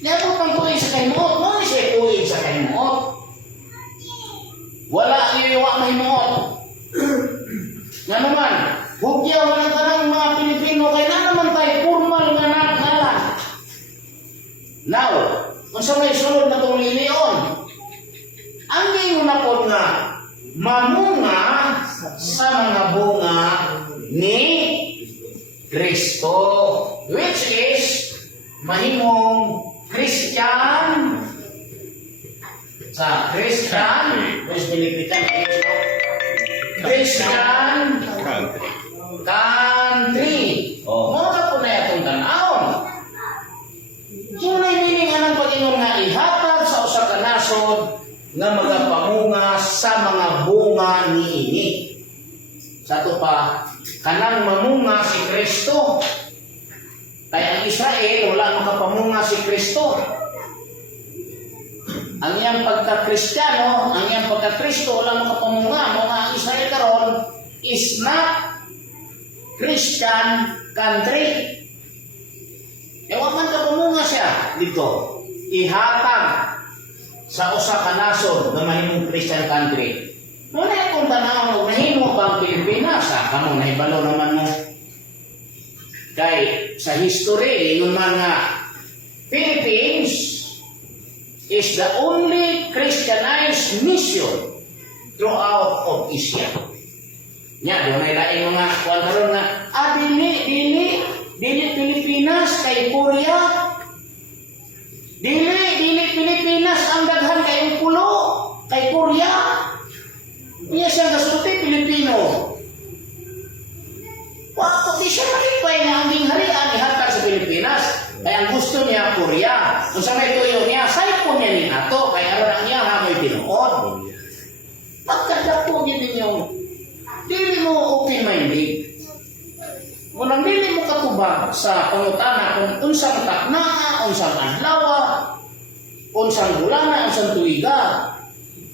dapat pang tuig sa kahimuot, mo siya tuig sa kahimuot. Wala ang iiwa mahimuot. Nga naman, hugyaw ng tanang mga Pilipino, kaya na naman tayo formal nga ngalan. Now, kung sa may sunod na itong lilion, ang ngayon na po nga, mamunga sa mga bunga ni Kristo, which is mahimong Christian sa Christian, which binipitan Christian country. Mga po na itong tanawon. Kung may meaning anang pag-ingon nga ihatag sa usa ka nasod nga magapamunga sa mga bunga niini. Sa ito pa, kanang mamunga si Kristo. Kaya ang Israel, wala makapamunga si Kristo. Ang iyang pagka-Kristiyano, ang iyang pagka-Kristo, wala makapamunga. Mga ang Israel karon is not Christian country. Ewan man kapamunga siya dito. Ihatag sa usa ka nasod na mahimong Christian country. Muna kung tanaw mo, nahimo bang Pilipinas? Kamo, nahibalo naman mo. Kay sa history, yung mga Philippines is the only Christianized mission throughout of Asia. Nya, doon ay laing mga kuwan karon nga, dili Pilipinas kay Korea. Dili Pilipinas ang daghan kay pulo kay Korea. Niya siya gasulti Pilipino. Wakto di siya malipay nga ang gingharian ihatag sa Pilipinas. Kaya ang gusto niya Korea. Kung sa may tuyo niya, saipon niya ni ato. Kaya aron ang niya hamoy tinuod. Pagkadapo din ninyo, dili mo open-minded. Unang dili mo katubag sa pangutana kung unsang takna, unsang adlaw, unsang bulana, unsang tuiga.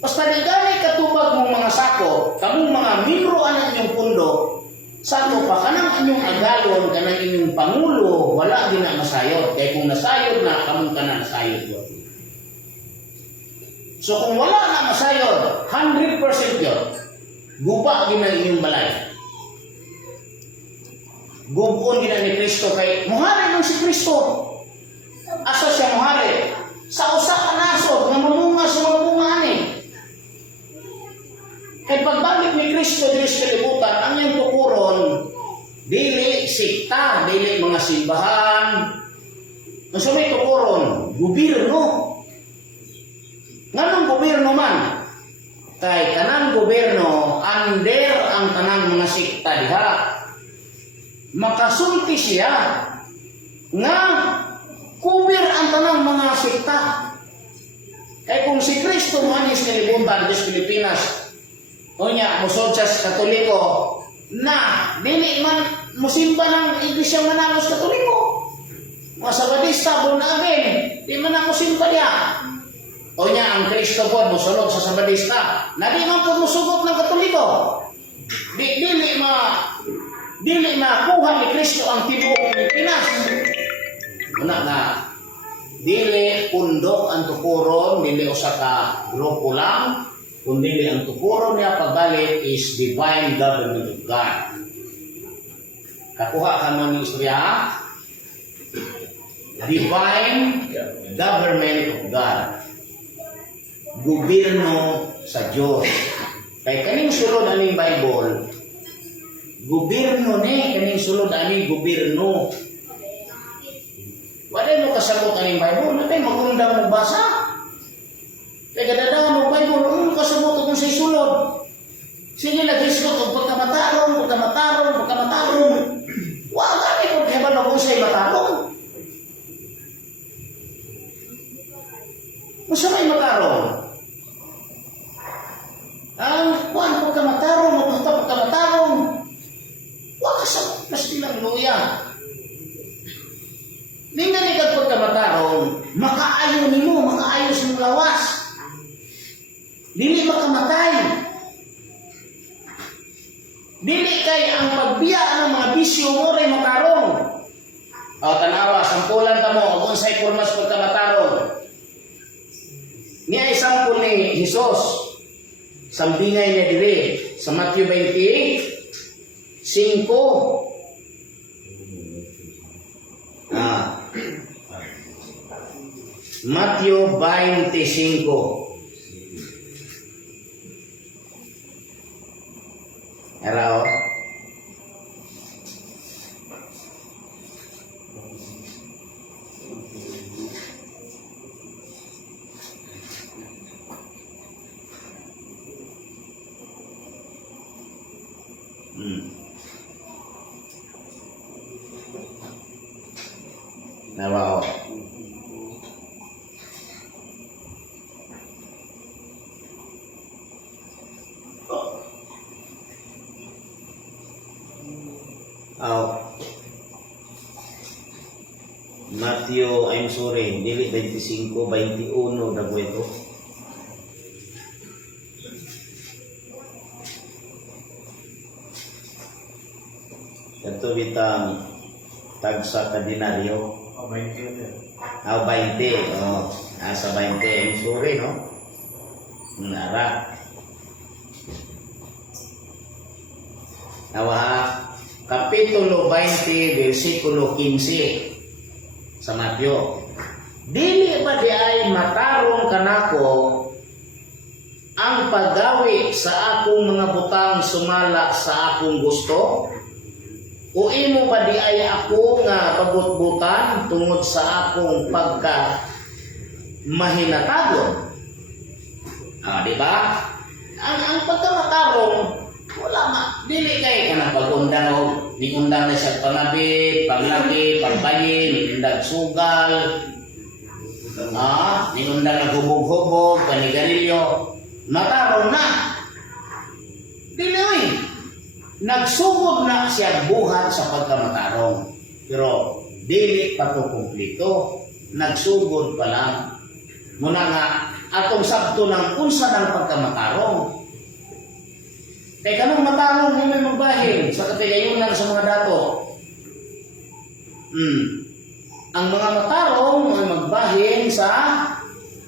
Basta di gani katubag mong mga sako, kamong mga minro ang inyong pundo, sako pa kanang inyong agalon, kanang inyong pangulo, wala din na masayod. Kaya kung nasayod na, kamong ka na nasayod ko. So kung wala na masayod, 100% yun, guba din ang inyong balay. Gubon din ni Kristo kay muhari nung si Kristo. Asa siya muhari? Sa usa ka nasod nga mamunga sa mga bunga ani. Kay pagbalik ni Kristo diri sa kalibutan, ang iyang tukuron dili sikta, dili mga simbahan. Ang sa may tukuron, gobyerno. Nganong gobyerno man? Kay kanang gobyerno under ang tanang mga sikta diha. Makasulti siya nga kubir ang tanang mga sikta. Kaya kung si Kristo man is kalibutan sa Pilipinas, o niya, musod sa Katoliko, na dili man musimba ng Iglesia Manangos Katoliko. Mga Sabadista, Bunagin, di man na musimba niya. O niya, ang Kristo po, musulog sa Sabadista, na di man po musugot ng Katoliko. Dili na kuha ni Kristo ang tibuok ng Pilipinas. Una na, dili pundok ang tukuron, dili usa ka grupo lang, kundi ang tukuron niya pagbalik is divine government of God. Kakuha ka man ng istorya, divine government of God. Gobyerno sa Diyos. Kaya kaning sulod aning Bible, gobyerno ni, kaning sulod aning gobyerno. Wala mo kasabot aning Bible, natay magundang mo basa. Kaya kadadaan mo Bible, ano kasabot kung sa isulod? Sige nag-isulod, pagkamatarong. Wala ni kung kaya ba kung sa'y matarong? Masa may matarong? Ang kuwan pagkamatarong, pagkamatarong. Wala sa pastilang luya. Ningnan ni kag pagkamatarong, makaayo nimo, makaayo sa mong lawas. Dili makamatay. Dili kay ang pagbiya ng mga bisyo mo rin matarong. O tanawa, sampulan ka mo, kung sa'y kurmas pagkamatarong. Niya isampul ni Jesus. Sambingay niya diri sa Matthew 28, 5. Matthew 25. Hello? Nabaw. Matthew, I'm sorry, dili 25, 21 na po ito. Ito bitang tagsa ka dinaryo. Oh, 20 yun. 20. Oh, nasa 20. I'm sorry, no? Nara. Nawa, Kapitulo 20, versikulo 15 sa Matthew. Dili ba di ay matarong kanako ang paggawi sa akong mga butang sumala sa akong gusto? O imo ba di ay ako nga pagutbutan tungod sa akong pagka mahinatagon? Di ba? Ang pagkamatarong, wala ma. Dili kay kanang pag-undang o niundang na siya pangabi, paglaki, pagbayin, niundang sugal, niundang na hubog-hubog, panigarilyo. Matarong na. Dili oy. Nagsugod na siya buhat sa pagkamatarong. Pero dili pa to kumplito. Nagsugod pa lang. Muna nga, atong sabto ng unsa ng pagkamatarong. Kaya kanong matarong mo may magbahin sa katigayunan sa mga dato. Ang mga matarong may magbahin sa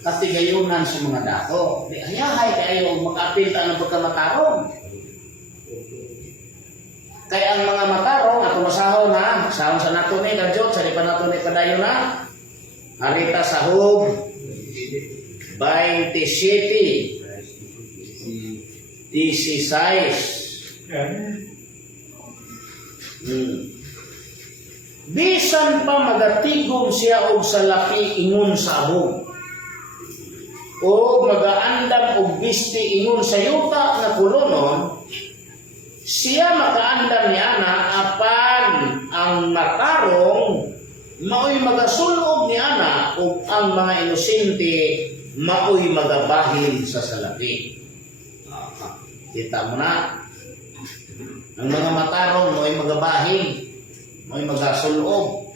katigayunan sa mga dato. Di ayahay kayo makapinta ng pagkamatarong. Kaya ang mga matarong, ato masahaw na, sahon sa nato ni Kadyot, sa lipan nato ni Padayo na, harita sa Hub, 27, 16. Bisan pa magatigom siya og sa lapi ingon sa abog, o magaandam og bisti ingon sa yuta na kulonon, siya makaandam ni ana apan ang matarong maoy magasulog ni ana ug ang mga inosente maoy magabahin sa salapi. Kita mo na, ang mga matarong maoy magabahin, maoy magasulog.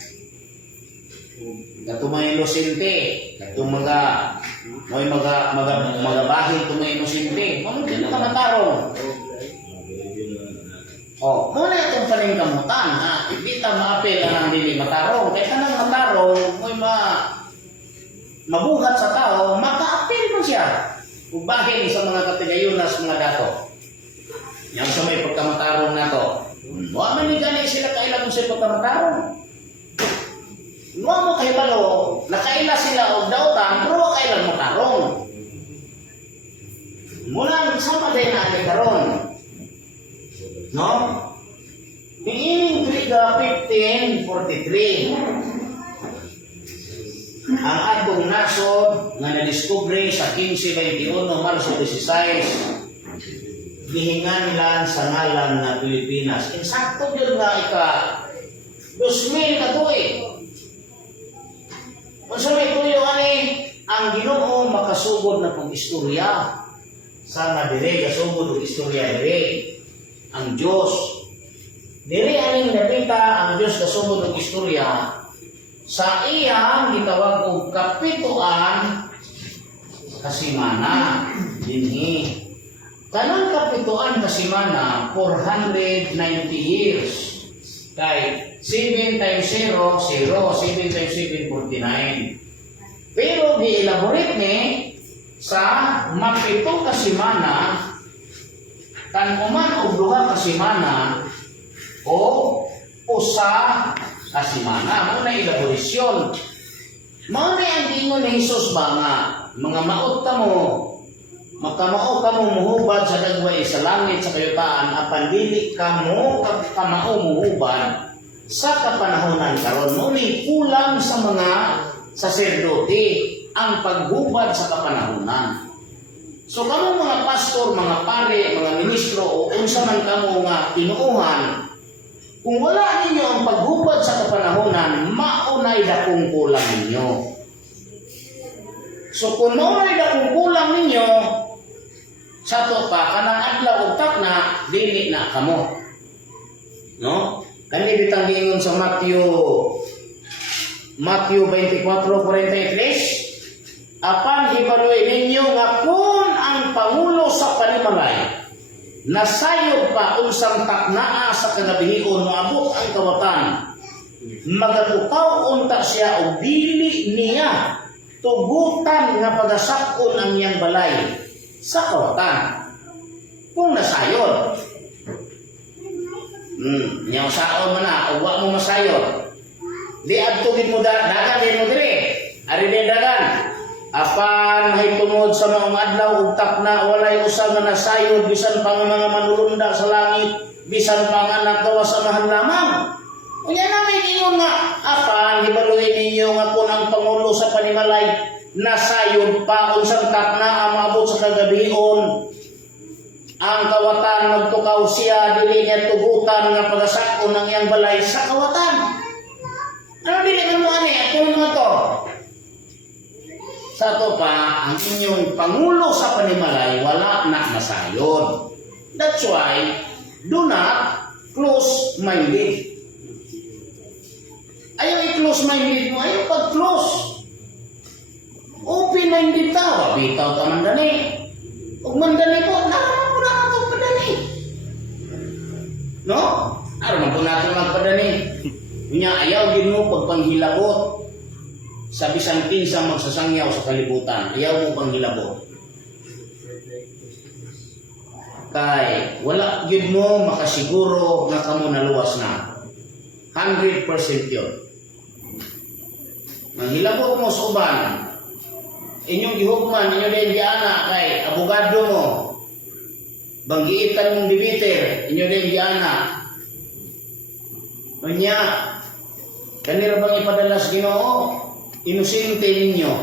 Kato mga inosente, kato maoy magabahin to mga inosente. Ano din mga matarong? Muna itong paningkamutan, ibita maapil ang dili matarong. Kaya kanang matarong, may mabuhat sa tao, makaapil mo siya. Ubahin sa mga katigayunan sa mga dato. Yang sa may pagkamatarong na to. Huwag manigani sila kailan mo sa pagkamatarong. Huwag mo kahibalo, nakaila sila o dautan, pero kailan mo tarong. Muna, sama din na karon. No? Biining Triga 1543. Ang atong nasod nga nadiskubre sa 1521 Marso 16 gihingan nila sa ngalan na Pilipinas. Insakto yun nga ika 2000 ka tuig. Kung sa may tuyo ani, ang Ginoo makasugod na pong istorya sa madire, kasugod o istorya dire. Ang Diyos. Diri aning napita ang Diyos kasugod og istorya sa iyang gitawag og kapituan kasimana dinhi. Kanang kapituan kasimana 490 years. Kay 7 times 0, 0, 7 times 7, 49. Pero gi-elaborate ni sa mapito kasimana kan uman og duha ka semana o usa ka semana mo na elaborasyon. Mao ni ang ingon ni Hesus ba nga mga maot ta mo makamao ka mo muhubad sa dagway sa langit sa kayutaan apan dili ka mo kamao muhubad sa kapanahonan karon. Mo ni kulang sa mga saserdote ang paghubad sa kapanahonan. So kamo mga pastor, mga pare, mga ministro o unsa man kamo nga tinuuhan, kung wala ninyo ang paghubad sa kapanahonan, maunay dakong kulang ninyo. So kung maunay dakong kulang ninyo, sa to pa kanang adlaw ug takna dili na kamo. No? Kani bitang giingon sa Matthew Matthew 24:43, apan hibaluy ninyo nga kung ang pangulo sa panimalay nasayod pa unsang taknaa sa kagabihion moabot ang kawatan, magatukaw unta siya og dili niya tugutan nga pagasakon ang iyang balay sa kawatan kung nasayod. Nyaw saon man na ug wa mo masayod, di adtugid mo dagan din mo dire ari din dagan. Apan mahitungod sa maong adlaw ug takna walay usa nga nasayod bisan pa nga mga manulunda sa langit, bisan pa nga naggawa sa mahal lamang. Unya namin ingon nga apan hibaluy ninyo nga kung ang pangulo sa panimalay nasayod pa unsang takna ang maabot sa kagabihon ang kawatan, magtukaw siya dili niya tugutan nga pagasakon ang iyang balay sa kawatan. Ano dili man mo ani ato mo to? Sa to pa, ang inyong pangulo sa panimalay wala na masayod. That's why, do not close-minded. Ayaw i-close-minded mo, ayaw pag-close. Open-minded ta, bitaw ta mandani. Huwag mandani po, naraman po na ito padani. No? Naraman po natin magpadani. Kunya, ayaw din mo pagpanghilabot. Sa bisang pinsang magsasangyaw sa kalibutan, ayaw mo pang hilabot. Kay wala yun mo makasiguro nga kamo naluwas na. 100% yun. Manghilabot mo sa uban, inyong gihugman, inyong din giana kay abogado mo, banggiitan mong dibiter, inyong din giana. Unya, kanira bang ipadalas Ginoo? Inosente ninyo.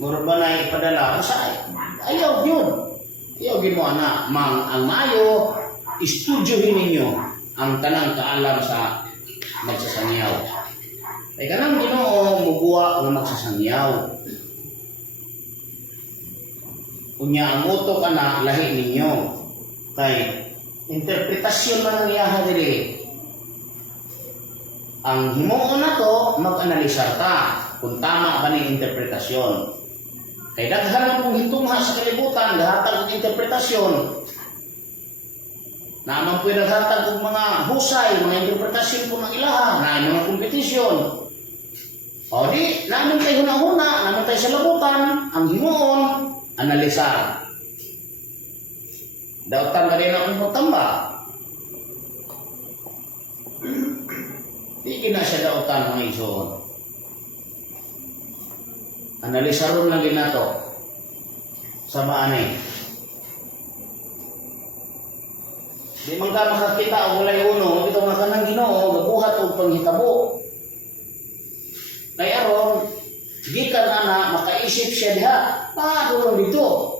Mura ba na ipadala? Ayaw yun. Ayaw yun mo anak. Ang mayo, istudyohin ninyo ang tanang kaalam sa magsasangyaw. Ay kanang Ginoo mubuwa ng magsasangyaw. Unya ang uto ka na lahi ninyo. Kay interpretasyon man ang iyaha dili. Ang himuon na to, mag-analisar ta kung tama ba ng interpretasyon. Kay daghan kung hitungha sa kalibutan, gahatag ng interpretasyon. Naman po'y naghatag ng mga husay, mga interpretasyon po ng ilaha, na mga kompetisyon. O di, naman tayo huna-huna, naman tayo sa labutan, ang himuon, analisar. Dautan ka rin akong magtamba. Di na siya dautan mga isoon. Analisaron lang din nato sa maanay. Di man ka makakita o walay uno, ito nga kanang Ginoo, mabuhat o panghitabo. Kaya aron, di ka na makaisip siya diha, paano dito?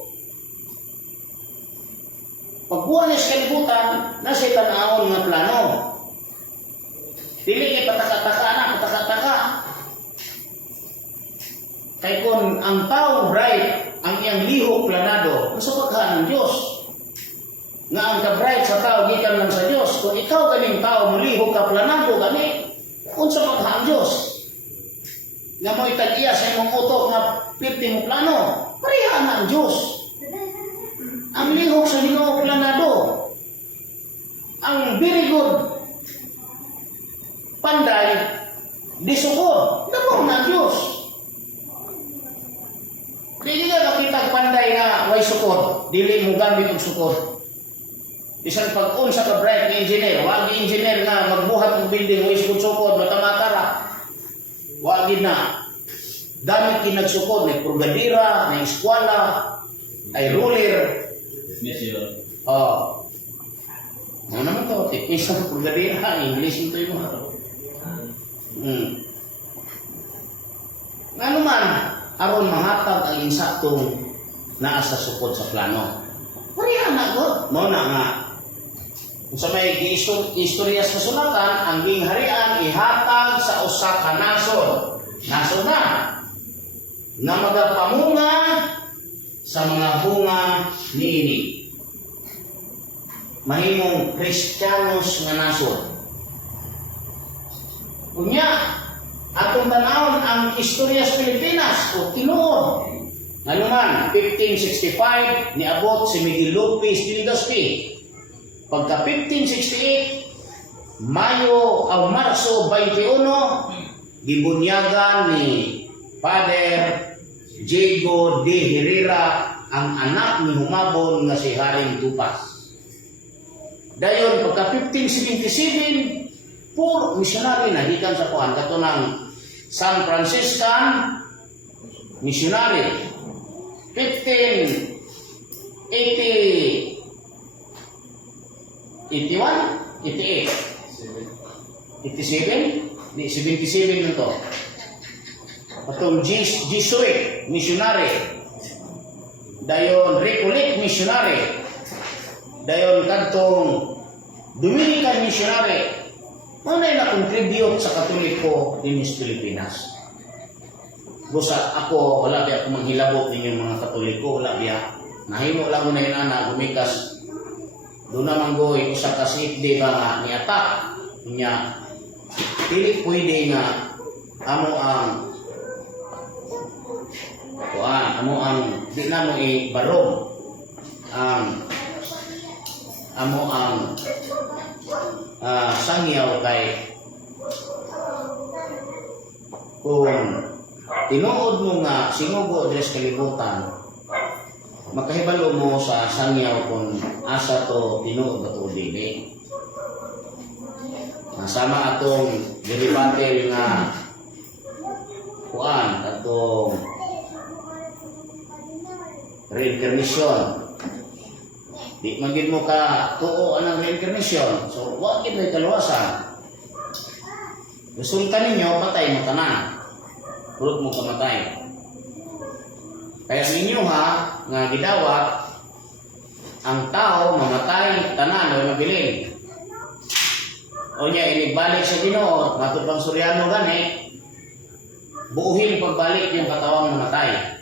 Pagbuhan niya sa kalibutan, nasa itanawon nga plano. Dili kay pataka-taka na, pataka-taka. Kaya kung ang tao bright, ang iyang lihok planado, nasa pagkaan ng Diyos. Nga ang ka-bright sa tao, gikan lang sa Diyos. Kung ikaw ganing tao, mulihok ka planado, gani, kung sa pagkaan Diyos. Nga mo itag-iya sa imong utok nga pirti mo plano, pareha na ang Diyos. Ang lihok sa Ginoo planado, ang very good panday, disukod, damong na Diyos. Dili nga nakita panday nga way sukod, dili mo gamit og sukod. Bisan pag-unsa ka bright nga engineer, wag engineer nga magbuhat og building way sukod-sukod, mata-mata ra. Wag na. Damit kinagsukod, may purgadira, may eskwela, ay ruler. Yes, sir. Oh. Ano naman to? Teknis ng purgadira, English ito yung mga to. Ano man, aron mahatag ang insaktong naa sa sukod sa plano. Pareha na ko. Mo na nga. Kung sa may istorya sa sulatan, ang gingharian ihatag sa usa ka nasod. Nasod na. Nga magapamunga sa mga bunga niini. Mahimong Kristiyanos nga nasod. Unya, atong tanawon ang istorya sa Pilipinas o tinuod. Ngayon 1565 niabot si Miguel Lopez de Legazpi. Pagka 1568 Marso 21 gibunyagan ni Father Diego de Herrera ang anak ni humabon nga si Haring Tupas. Dayon pagka 1577 puro missionary na gikan sa kuan kato ng San Franciscan missionary. 1581 88 87 di 77 nito. Atong Jesuit missionary. Dayon Recollect missionary. Dayon kadtong Dominican missionary. Ano na contribute sa Katoliko din sa Pilipinas? Busa ako, wala biya ako manghilabot ninyong mga Katoliko, wala biya. Nahimo lang mo na yun anak, gumikas. Doon naman goy, usa ka sikdi ba nga niatak niya. Pili pwede nga amo ang di na mo ibarong amo ang sangyaw kay kung tinuod mo nga sinugo dres kalibutan makahibalo mo sa sangyaw kung asa to tinuod ba to dili. Sama atong derivative nga kuan atong reincarnation. Di magid mo ka tuo anang reincarnation. So, wag gid may kaluwasan. Resulta ninyo, patay mo tanan. Pulot mo kamatay. Kaya ninyo ha, nga gidawat, ang tao mamatay, tanan, o mabilin. O niya, inigbalik sa Ginoo, matupang Suryano gani, buuhin pagbalik yung katawang mamatay.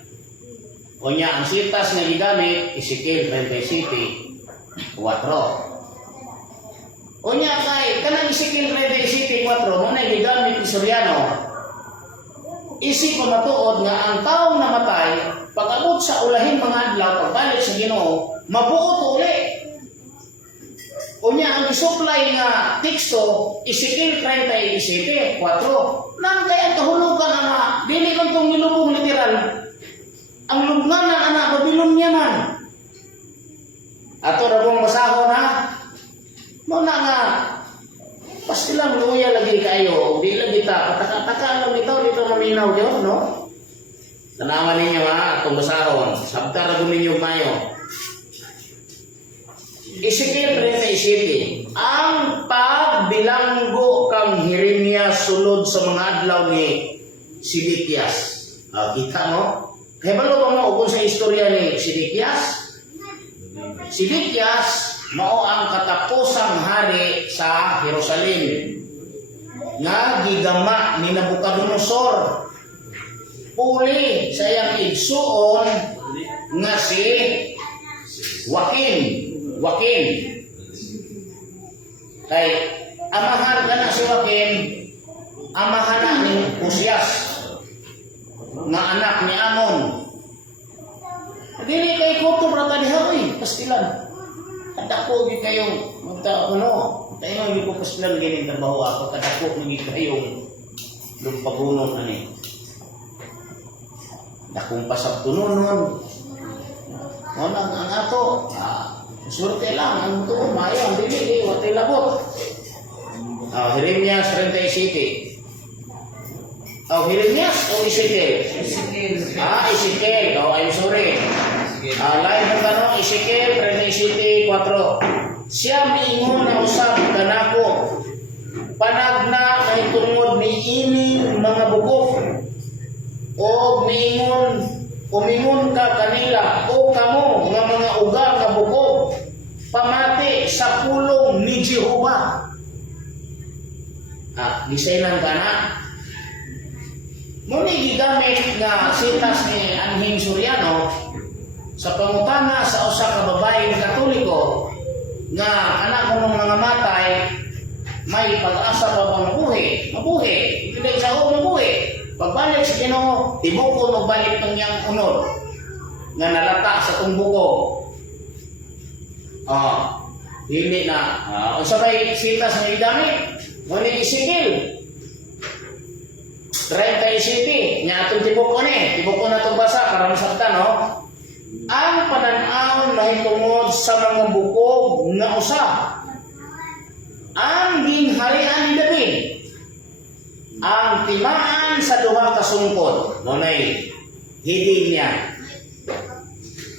O niya, ang sitas na gigamit, Ezekiel 37:4. O niya, kay, kanang Ezekiel 37:4, mo na gigamit ni Suryano. Isip ko matuod nga ang taong namatay, pag-abot sa ulahin mga adlaw, pagbalik sa Ginoo, mabuot uli. O niya, ang isuplay nga teksto, Ezekiel 37:4. Nang kaya kahulugan na dili kang itong nilubong literal, ang lubnganan anak Babilonianan. Ato ra bang masahon ha? Mo na nga pastilang luya lagi kayo, di lagi ta pataka-taka lang dito maminaw yo, no? Tanawan ninyo ha, atong basahon. Sabta ra ninyo mayo. Ezekiel 37, ang pagbilanggo kang Jeremias sulod sa mga adlaw ni Sidekias. Kita mo? Kaya ba mo kung sa istorya ni Sidekias? Sidekias mao ang katapusang hari sa Jerusalem nga gigama ni Nabucodonosor. Uli sa iyang igsuon nga si Joaquin. Kay amahan ka na si Joaquin, amahan na ni Uzias nga anak ni Amon. Dili kay kutob ra tadi hoy, pastilan. Kadako gi kayong magtaano, tayo gi ko pastilan gini trabaho ako kadako gi kayong lumpagunon ani. Dakong pasab tunonon. Mo nang ang ato, surte lang ang tuon mayo, dili watay labot. Jeremias 37. Jeremias o Ezekiel? Ezekiel. I'm sorry. Lain mo tanong, Ezekiel 37:4. Siya miingon na usab kanako, panagna kay tungod ni ining mga bukok, o umingon ka kanila, o kamo nga mga uga nga bukok, pamati sa pulong ni Jehova. Gisaylan ka na? Muni gigamit nga sitas ni Anhing Suryano sa pangutana sa usa ka babaeng Katoliko nga anak ko ng mga matay may pag-asa pa bang mabuhi? Mabuhi. Hindi sa mabuhi. Pagbalik sa Ginoo, tibukon o balik ng iyang unod nga nalata sa itong buko. Hindi na. Unsa may sitas nga igamit? Ngunit isigil. 37 nya atong tibukon tibukon na itong basa para masabtan, no? Ang pananaw na hitungod sa mga bukog nga usa ang ginharian ni David, ang timaan sa duha ka sungkod, ngunay hidin niya.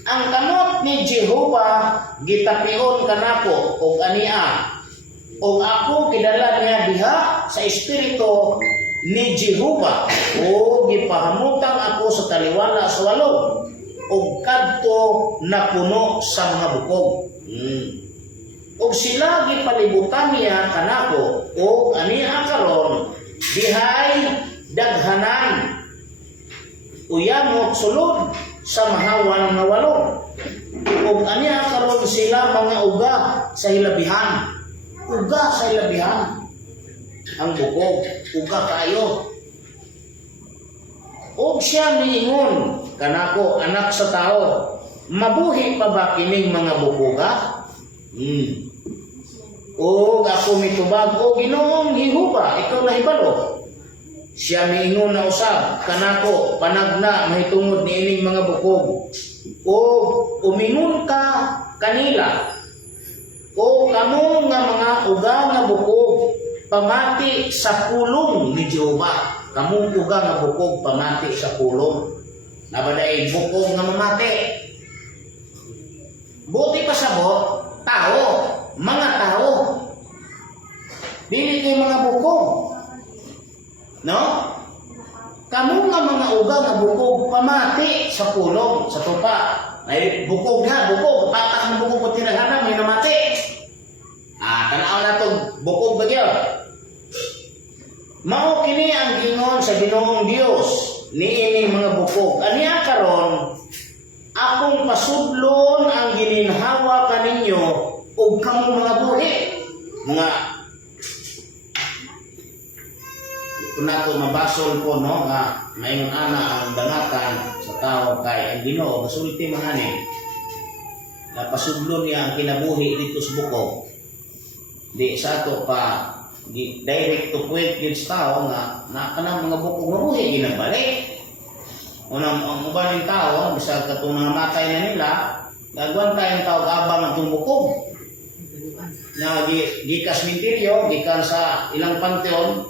Ang kamot ni Jehovah gitapion kanako og ania, og ako kidala niya diha sa espiritu ni Jehovah, o gipahamutang ako sa taliwala sa walog, o kadto na puno sa mga bukog. O sila gipalibutan niya kanako, o ania karon dihay daghanan, uyamot sulod sa mahawan na walog. O ania karon sila mga uga sa hilabihan, uga sa hilabihan. Ang bukog, uga kayo. Og siya miingon kanako, anak sa tao, mabuhi pa ba kining mga bukoga? Og ako mitubag, o Ginoong Jehova, ikaw na hibalo. Siya miingon na usab kanako, panagna mahitungod niining mga bukog. O umingon ka kanila, o kamo nga mga uga nga bukog, pamati sa pulong ni Jehovah. Kamong uga nga bukog pamati sa pulong. Nabaday bukog nga mamati. Buti pa sabot, tao, mga tao. Dili kay mga bukog. No? Kamong nga mga uga nga bukog pamati sa pulong, sa tupa. Ay bukog nga, bukog, patak ng bukog pag tinaghanam, may namati. Tanaw na itong bukog bagyo. Mao kini ang gingon sa Ginoong Dios niining mga bukog. Aniya karon akong pasudlon ang gininhawa kaninyo ug kamo mga buhi. Mga kung nato mabasol po, no, nga mayon ana ang bangatan sa tao kay ang Ginoo masulti man ani. Na pasudlon niya ang kinabuhi dito sa bukog. Di sa ato pa direct to point yun sa tao nga kanang mga bukog mabuhi ginabalik. Unang ang ubaling tao bisag katong mga matay na nila gagwan tayong tao abang ang tumukog na gikas minteryo gikan sa ilang panteon,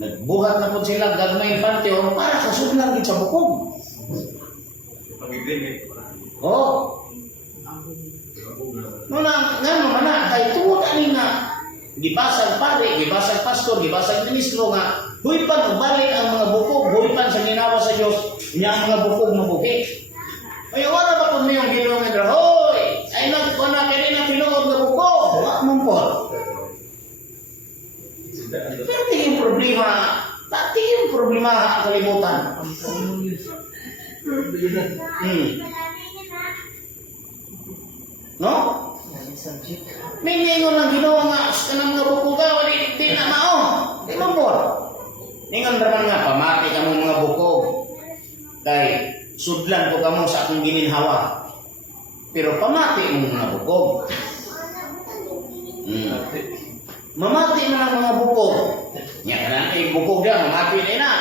nagbuhat na po sila gagmay panteon para kasudlan gid sa bukog. Nuna nga mana kay tuod ani nga gibasag pare, gibasag pastor, gibasag ministro nga huypan balik ang mga bukog, huypan sa ginawa sa Dios niya ang mga bukog mabuhi. Ay wala ba pud niyang Ginoo nga hoy, ay nagkuna kay na tinuod nga bukog, wa man po. Pati yung problema ang kalimutan. No? May ningon lang Ginoo nga kanang mga bukoga wali di na mao. Di man po. Ningon raman nga pamati kamo mga bukog. Kay sudlan ko kamo sa akong gininhawa. Pero pamati mo mga bukog. Mamati man ang mga bukog. Nya kana ay bukog dia mamati na.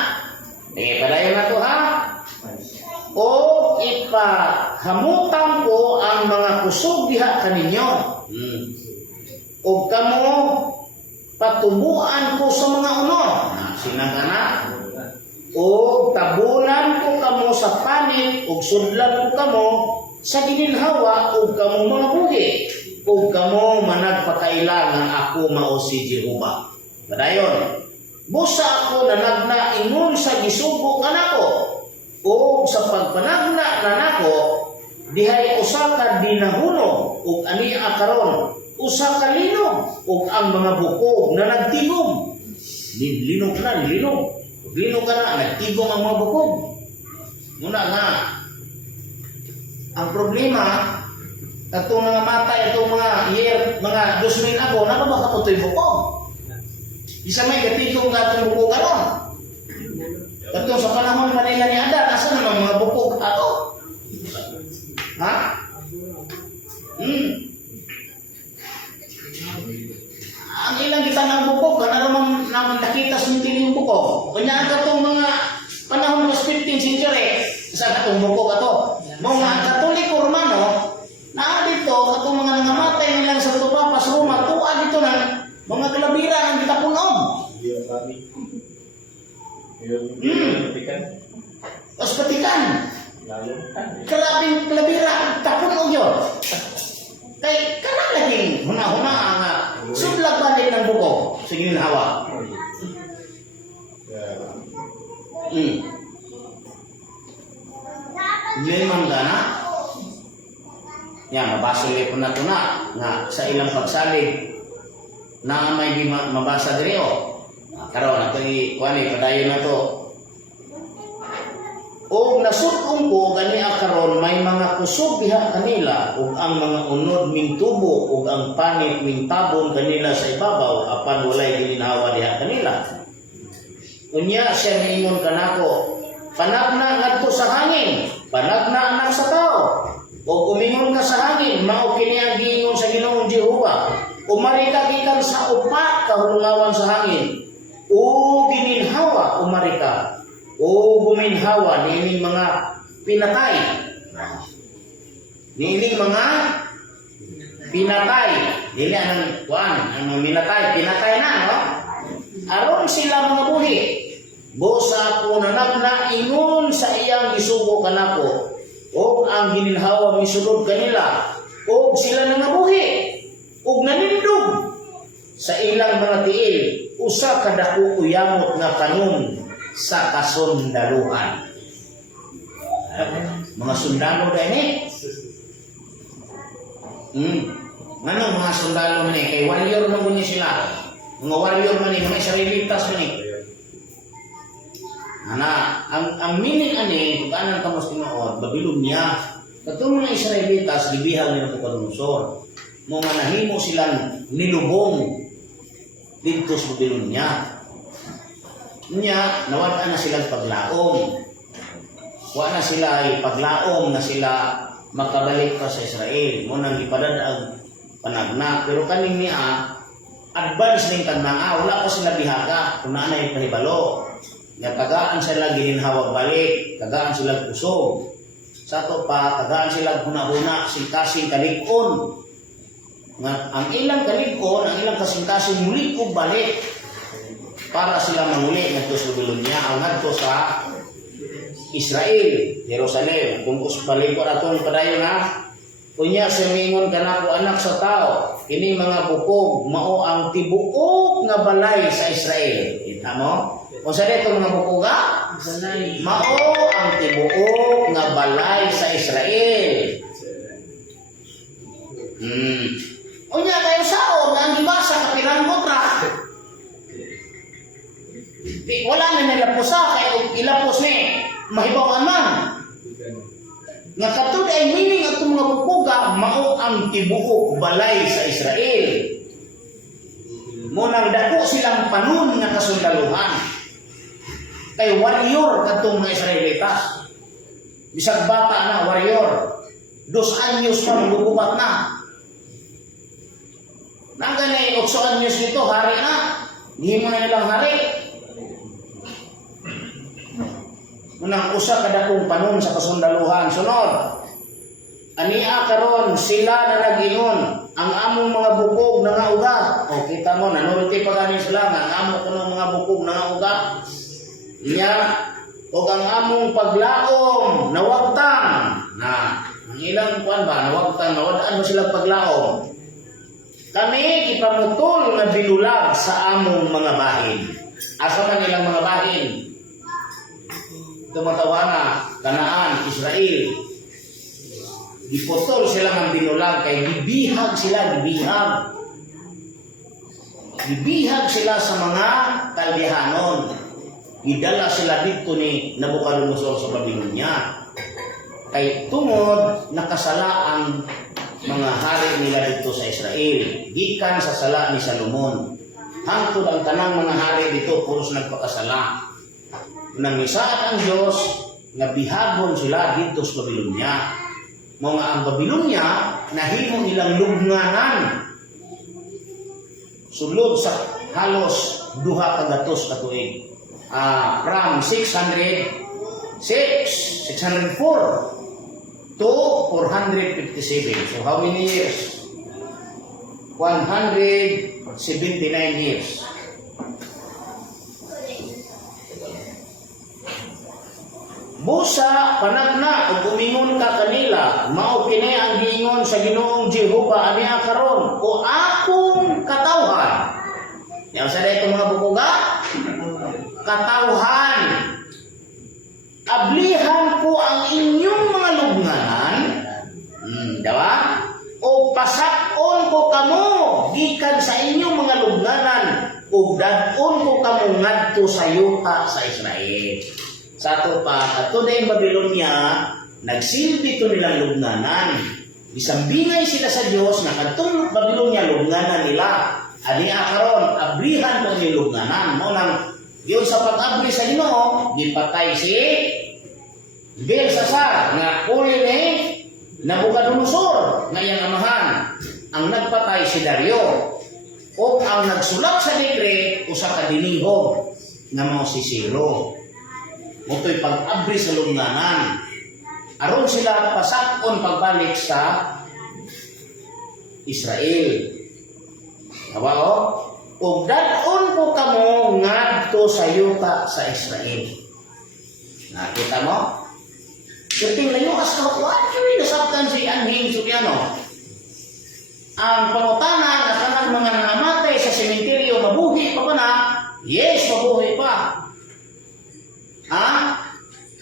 Padayon na to ha. O ipahamutan ko ang mga kusog diha kaninyo. O kamo patubuan ko sa mga unod. Sinagana. O tabunan ko kamo sa panit, o sudlan ko kamo sa gininhawa, o kamo mga buhi. O kamo managpakailangan ako mao si Jehovah. Padayon. Busa ako na nagnaingon sa gisugo kanako. O sa pagpanagna na nako, dihay usa ka dinahunong ug ani karon usa ka linog ug ang mga bukog na nagtigom. Linog na, linog. Linog ka na, nagtigom ang mga bukog. Muna nga, ang problema, itong mga matay, itong mga year, mga 2,000 ago, na ba kaputoy bukog? Isa may gatitong gatong bukog karon. Katong sa panahon pa nila ni Adan, asa naman mga bukog ato? Ha? Ang ilang kita ng bukog, kana naman nakita sa yung bukog. Kanya katong mga panahon ng 15th century, sa katong bukog ato. Mga Katoliko Romano, na dito, katong mga nangamatay nilang sa Tupapas, Roma, tuwa dito ng mga kalabira ng kita punom. Tapos patikan. Karabing kalabira, tapunog yun. Kaya kanalaging huna-huna nga sudlag balik ng buko sa ginhawa. Ngayon man gana, yan, mabasol po na ito na, nga sa ilang pagsalig na may di mabasa diri o. Karon na ito padayon na ito. O nasutong ko gani karon may mga kusog diha kanila ug ang mga unod ming tubo ug ang panit ming tabon kanila sa ibabaw apan walay gininhawa diha kanila. Unya siya niingon kanako, panagna ngadto sa hangin, panagna anak sa tao. O umingon ka sa hangin, mao kini ang giingon sa Ginoong Jehova. Umari ka gikan sa upat kahulungawan sa hangin. O gininhawa umari ka. O guminhawa niining mga pinatay. Niining mga pinatay. Dili anong kuan, anong minatay, pinatay na, no? Aron sila mga buhi. Bosa ko nanagna ingon sa iyang isugo kanako. O ang gininhawa misulod kanila. O sila nangabuhi. O nanindog sa ilang mga tiil. Usa kadako uyamot nga kanon sa kasundaluhan. Mga sundalo din Manong mga sundalo man kay warrior man kunya sila. Mga warrior man mga Israelitas man ang meaning ani kung anong tamos tinuod, Babilonia. Katong mga Israelitas gibihag nila ko kadungsor. Mga nahimo silang nilubong dito sa Babilonia. Nya nawala na silang paglaom. Wa na sila paglaom na sila makabalik pa sa Israel. Mo nang gipadad ang panagna. Pero kaning niya advance ning tagmanga, wala pa sila bihaga kung naanay pahibalo. Nga tagaan sila gininhawag balik, tagaan sila kusog. Sa to pa tagaan sila huna-huna singkasing kalig-on. Nga ang ilang kalig-on, ang ilang kasingkasing muli ko balik. Para sila manguli ngadto sa Babilonia ang ngadto sa Israel, Jerusalem. Kung usbalik ko atong padayon na kunya sa mingon kanako anak sa tao, kini mga bukog mao ang tibuok nga balay sa Israel. Kita mo? Kung sa dito mga bukog mao ang tibuok nga balay sa Israel. Unya kayo saon ang gibasa ka pirang motra. Wala na nilapusa kay ilapos ni mahibawan man. Nga katud ay meaning atong mga bukuga mao ang tibuok balay sa Israel. Mo nang dako silang panon nga kasundaluhan. Kay warrior katong mga Israelitas. Bisag bata na warrior. 2 anyos pa magbubukat na. Nangganay 8 anyos nito hari na. Hindi mo na nilang hari. Unang usa kadakong panon sa kasundaluhan. Sunod, ania karon sila na nagingon ang among mga bukog na nauga. O kita mo, nanulti pa ganin sila nga ang among kuno mga bukog na nauga. Inya, o ang among paglaom nawagtang. Na, ang ilang kuan ba, nawagtang, nawadaan mo silang paglaom. Kami ipamutol na binulag sa among mga bahin. Asa man ilang mga bahin? Tumatawana, Kanaan, Israel. Iputol sila ng binulag kay gibihag sila, gibihag. Gibihag sila sa mga Kaldehanon. Idala sila dito ni Nabucodonosor sa Babilonia. Kay tungod nakasala ang mga hari nila dito sa Israel. Gikan sa sala ni Salomon. hangtod ang tanang mga hari dito puros nagpakasala. Nang isaat ang Dios nga bihagon sila dito sa Babilonia. Mo nga ang Babilonia nahimo nilang lubnganan sulod sa halos duha ka gatos ka tuig. From 604 to 457. So how many years? 179 years. Busa panagna ug umingon ka kanila, mao kini ang giingon sa Ginoong Jehova aniya karon, o akong katawhan. Yang sa dayto mga bukuga, katawhan. Ablihan ko ang inyong mga lubnganan, diba? O pasakon ko kamo gikan sa inyong mga lubnganan, ug dadon ko kamo ngadto sa yuta sa Israel. Sa ato pa, ato na yung Babilonia, nagsilbi ito nilang lubnganan. Isambingay sila sa Diyos na katong Babilonia lubnganan nila. Ani akaron, abrihan ko yung lubnganan. Mo nang, yun sa pag-abri sa Ginoo, gipatay si Belsasar, nga uli ni Nabucodonosor, nga iyang amahan. Ang nagpatay si Dario. O ang nagsulak sa dekret, usa ka dinihog, nga mao si Ciro. Moto'y pag-abri sa lubnganan. Aron sila pasakon pagbalik sa Israel. Diba o? Ug dadon ko kamo ngadto sa yuta sa Israel. Nakita mo? Kunting layukas ka, wala nasabtan si Anhing Subiano. Ang pangutana na kanang mga nangamatay sa sementeryo, mabuhi pa ba na? Yes, mabuhi pa.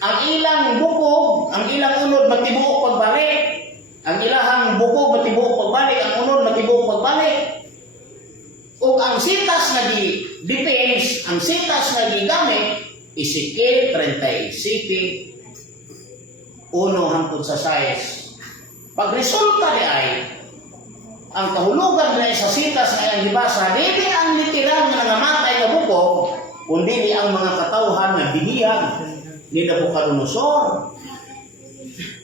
Ang ilang bukog, ang ilang unod matibuok pagbalik. Ang ilahang bukog matibuok pagbalik, ang unod matibuok pagbalik. O ang sitas na di-defense, ang sitas na gigamit, Ezekiel 37, 1 hangtod sa 6. Pag resulta di ay, ang kahulugan na sa sitas na iyang gibasa, dili ang literal na nangamatay na bukog, kundi ang mga katawhan na binihag ni Nabucodonosor.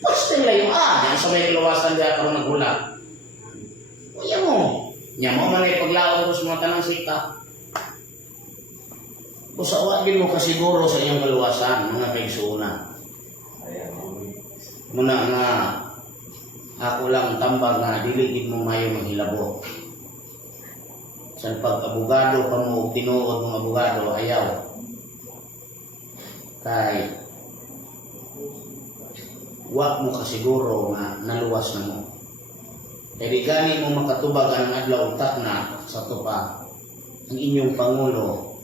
Pasting layo yan sa may kilawasan diya karon naghulat. Kuya mo, nya mo man ay paglaom sa mga tanang sika. Usawa din mo kasiguro sa iyong kaluwasan, mga kaigsuuna. Muna nga ako lang tambag na dili gid mo mayo maghilabo. Sa pag-abogado pa mo tinuod ng abogado ayaw. Kay wa mo kasiguro nga naluwas na mo. Kaya di gani mo makatubag ang adlaw utak na sa tupa ang inyong pangulo.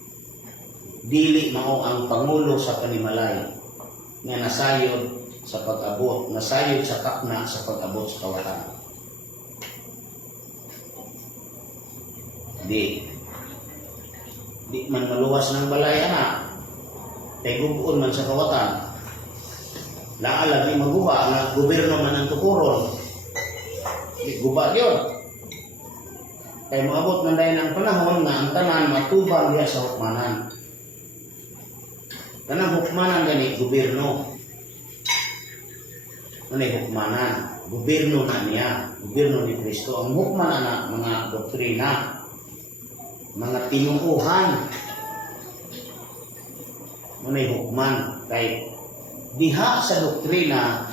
Dili mao ang pangulo sa panimalay nga nasayod sa pag-abot, nasayod sa kakna sa pag-abot sa kawatan. Di man maluwas ng balay na kay gubuon man sa kawatan. Naalam ni maguba nga gobyerno man ang tukuron. Di guba yun. Kay moabot man dayon ang panahon nga ang tanan matubang diya sa hukmanan. Kanang hukmanan gani gobyerno. Ano hukmanan? Gobyerno na niya, gobyerno ni Kristo. Ang hukmanan na mga doktrina, mga tinuuhan. Manay hukman kay diha sa doktrina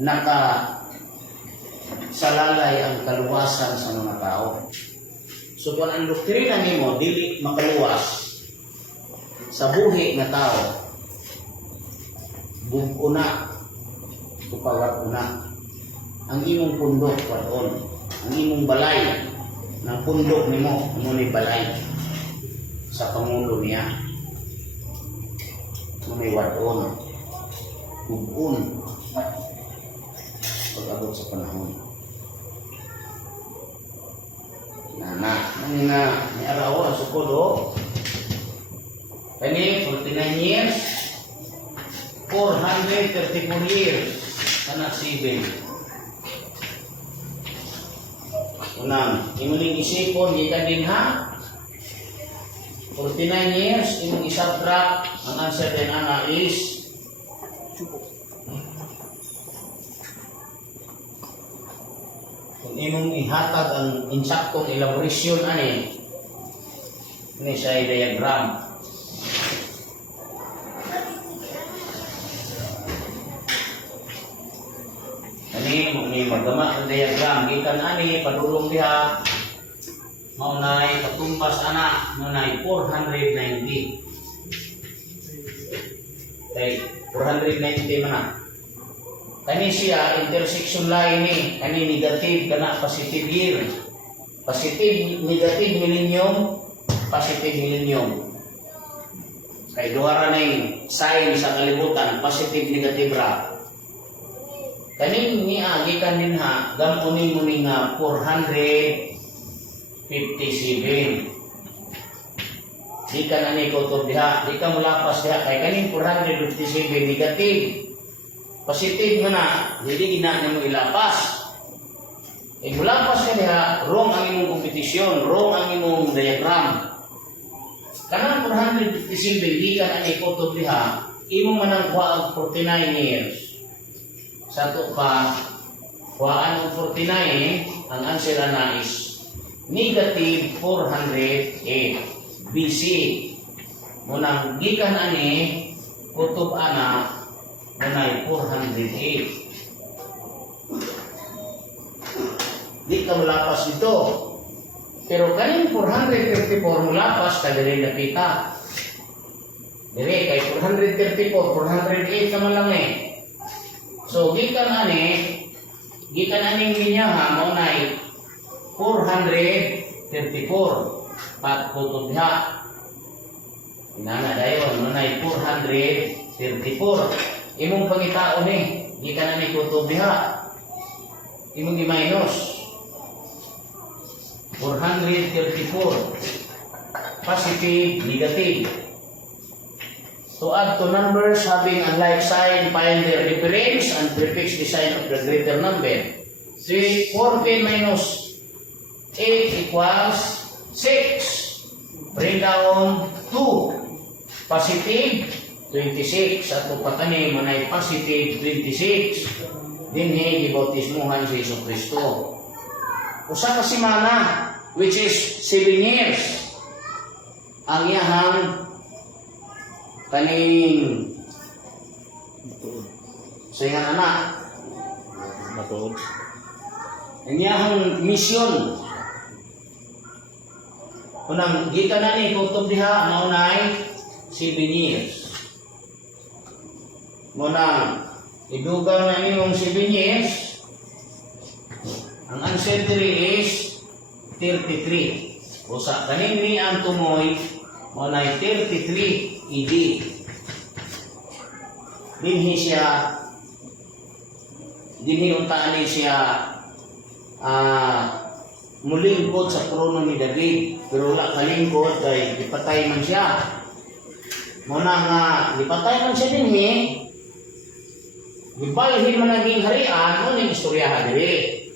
naka salalay ang kaluwasan sa mga tao. So kung ang doktrina nimo dili makaluwas sa buhi nga tao, buguna upawat una ang imong pundok wadon, ang imong balay ng pundok nimo mo ni balay sa pangulo niya. May wadon, bugun, pag-abot sa panahon. May araw, sukod o. Kani, 49 years, 434 years, anak 7. Unang, imuning isipon, gikan din ha. 49 years, imong isubtract, ang answer din ana is kung imong ihatag ang insaktong elaborasyon ani, ini sa diagram. Ani magama ang diagram gikan ani padulong diha maunay katumbas ana maunay 490. Okay, 490 man. Kani siya intersection line ni kani negative kana positive year. Positive negative millennium, positive millennium. Kay duha ra nay sign sa kalibutan positive negative ra. Kaning niya gikan din ha gamunin mo ni nga 457. Di ka na ni kutob diha, di ka mulapas diha kay kaning 457 negative. Positive mo na, hindi gina mo ilapas. E mulapas ka diha, wrong ang imong kompetisyon, wrong ang imong diagram. Kanang 457 di ka na ni kutob diha, imong manang kuha og 49 years. Satu pa, kuhaan ng 49, ang answer na is negative 408 BC. Munang gikan ani, kutob ana, munay 408. Di ka mulapas ito. Pero kanin 434 mulapas, kadali napita. Dire, kay 434, 408 naman lang eh. So, gikan aning niya ha, maunay 434 pat kutob diha. Inana dayon, maunay 434. Imong pangitaon ni, gikan ani kutob diha. Imong i-minus 434. Positive, negative. To add to numbers having a like sign, find their difference and prefix the sign of the greater number. 4p minus 8 equals 6. Bring down 2. Positive 26. At upatani mo na positive 26. Dinhi gibautismuhan si Jesu Kristo. Usa ka semana, which is 7 years. Ang iyahang kaning sa iyang anak matuod ang iyang misyon unang gikan na ni kutob diha maunay 7 years. Munang idugang na niyong 7 years, ang answer diri is 33. Usa kaning ni ang tumoy maunay 33 ED. Dinhi untaan siya mulingkod sa trono ni David, pero wala kalingkod kay ipatay man siya. Muna nga ipatay man siya dinhi, gibalhin man naging harian mo ning istoryahan diri.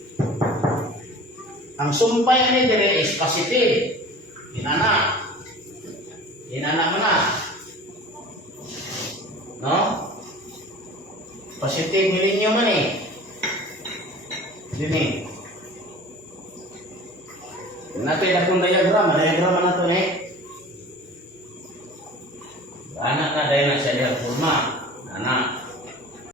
Ang sumpay ni diri is positive. Inana man na. No? Positive millennium man eh. Dini. Natin akong diagram na to eh.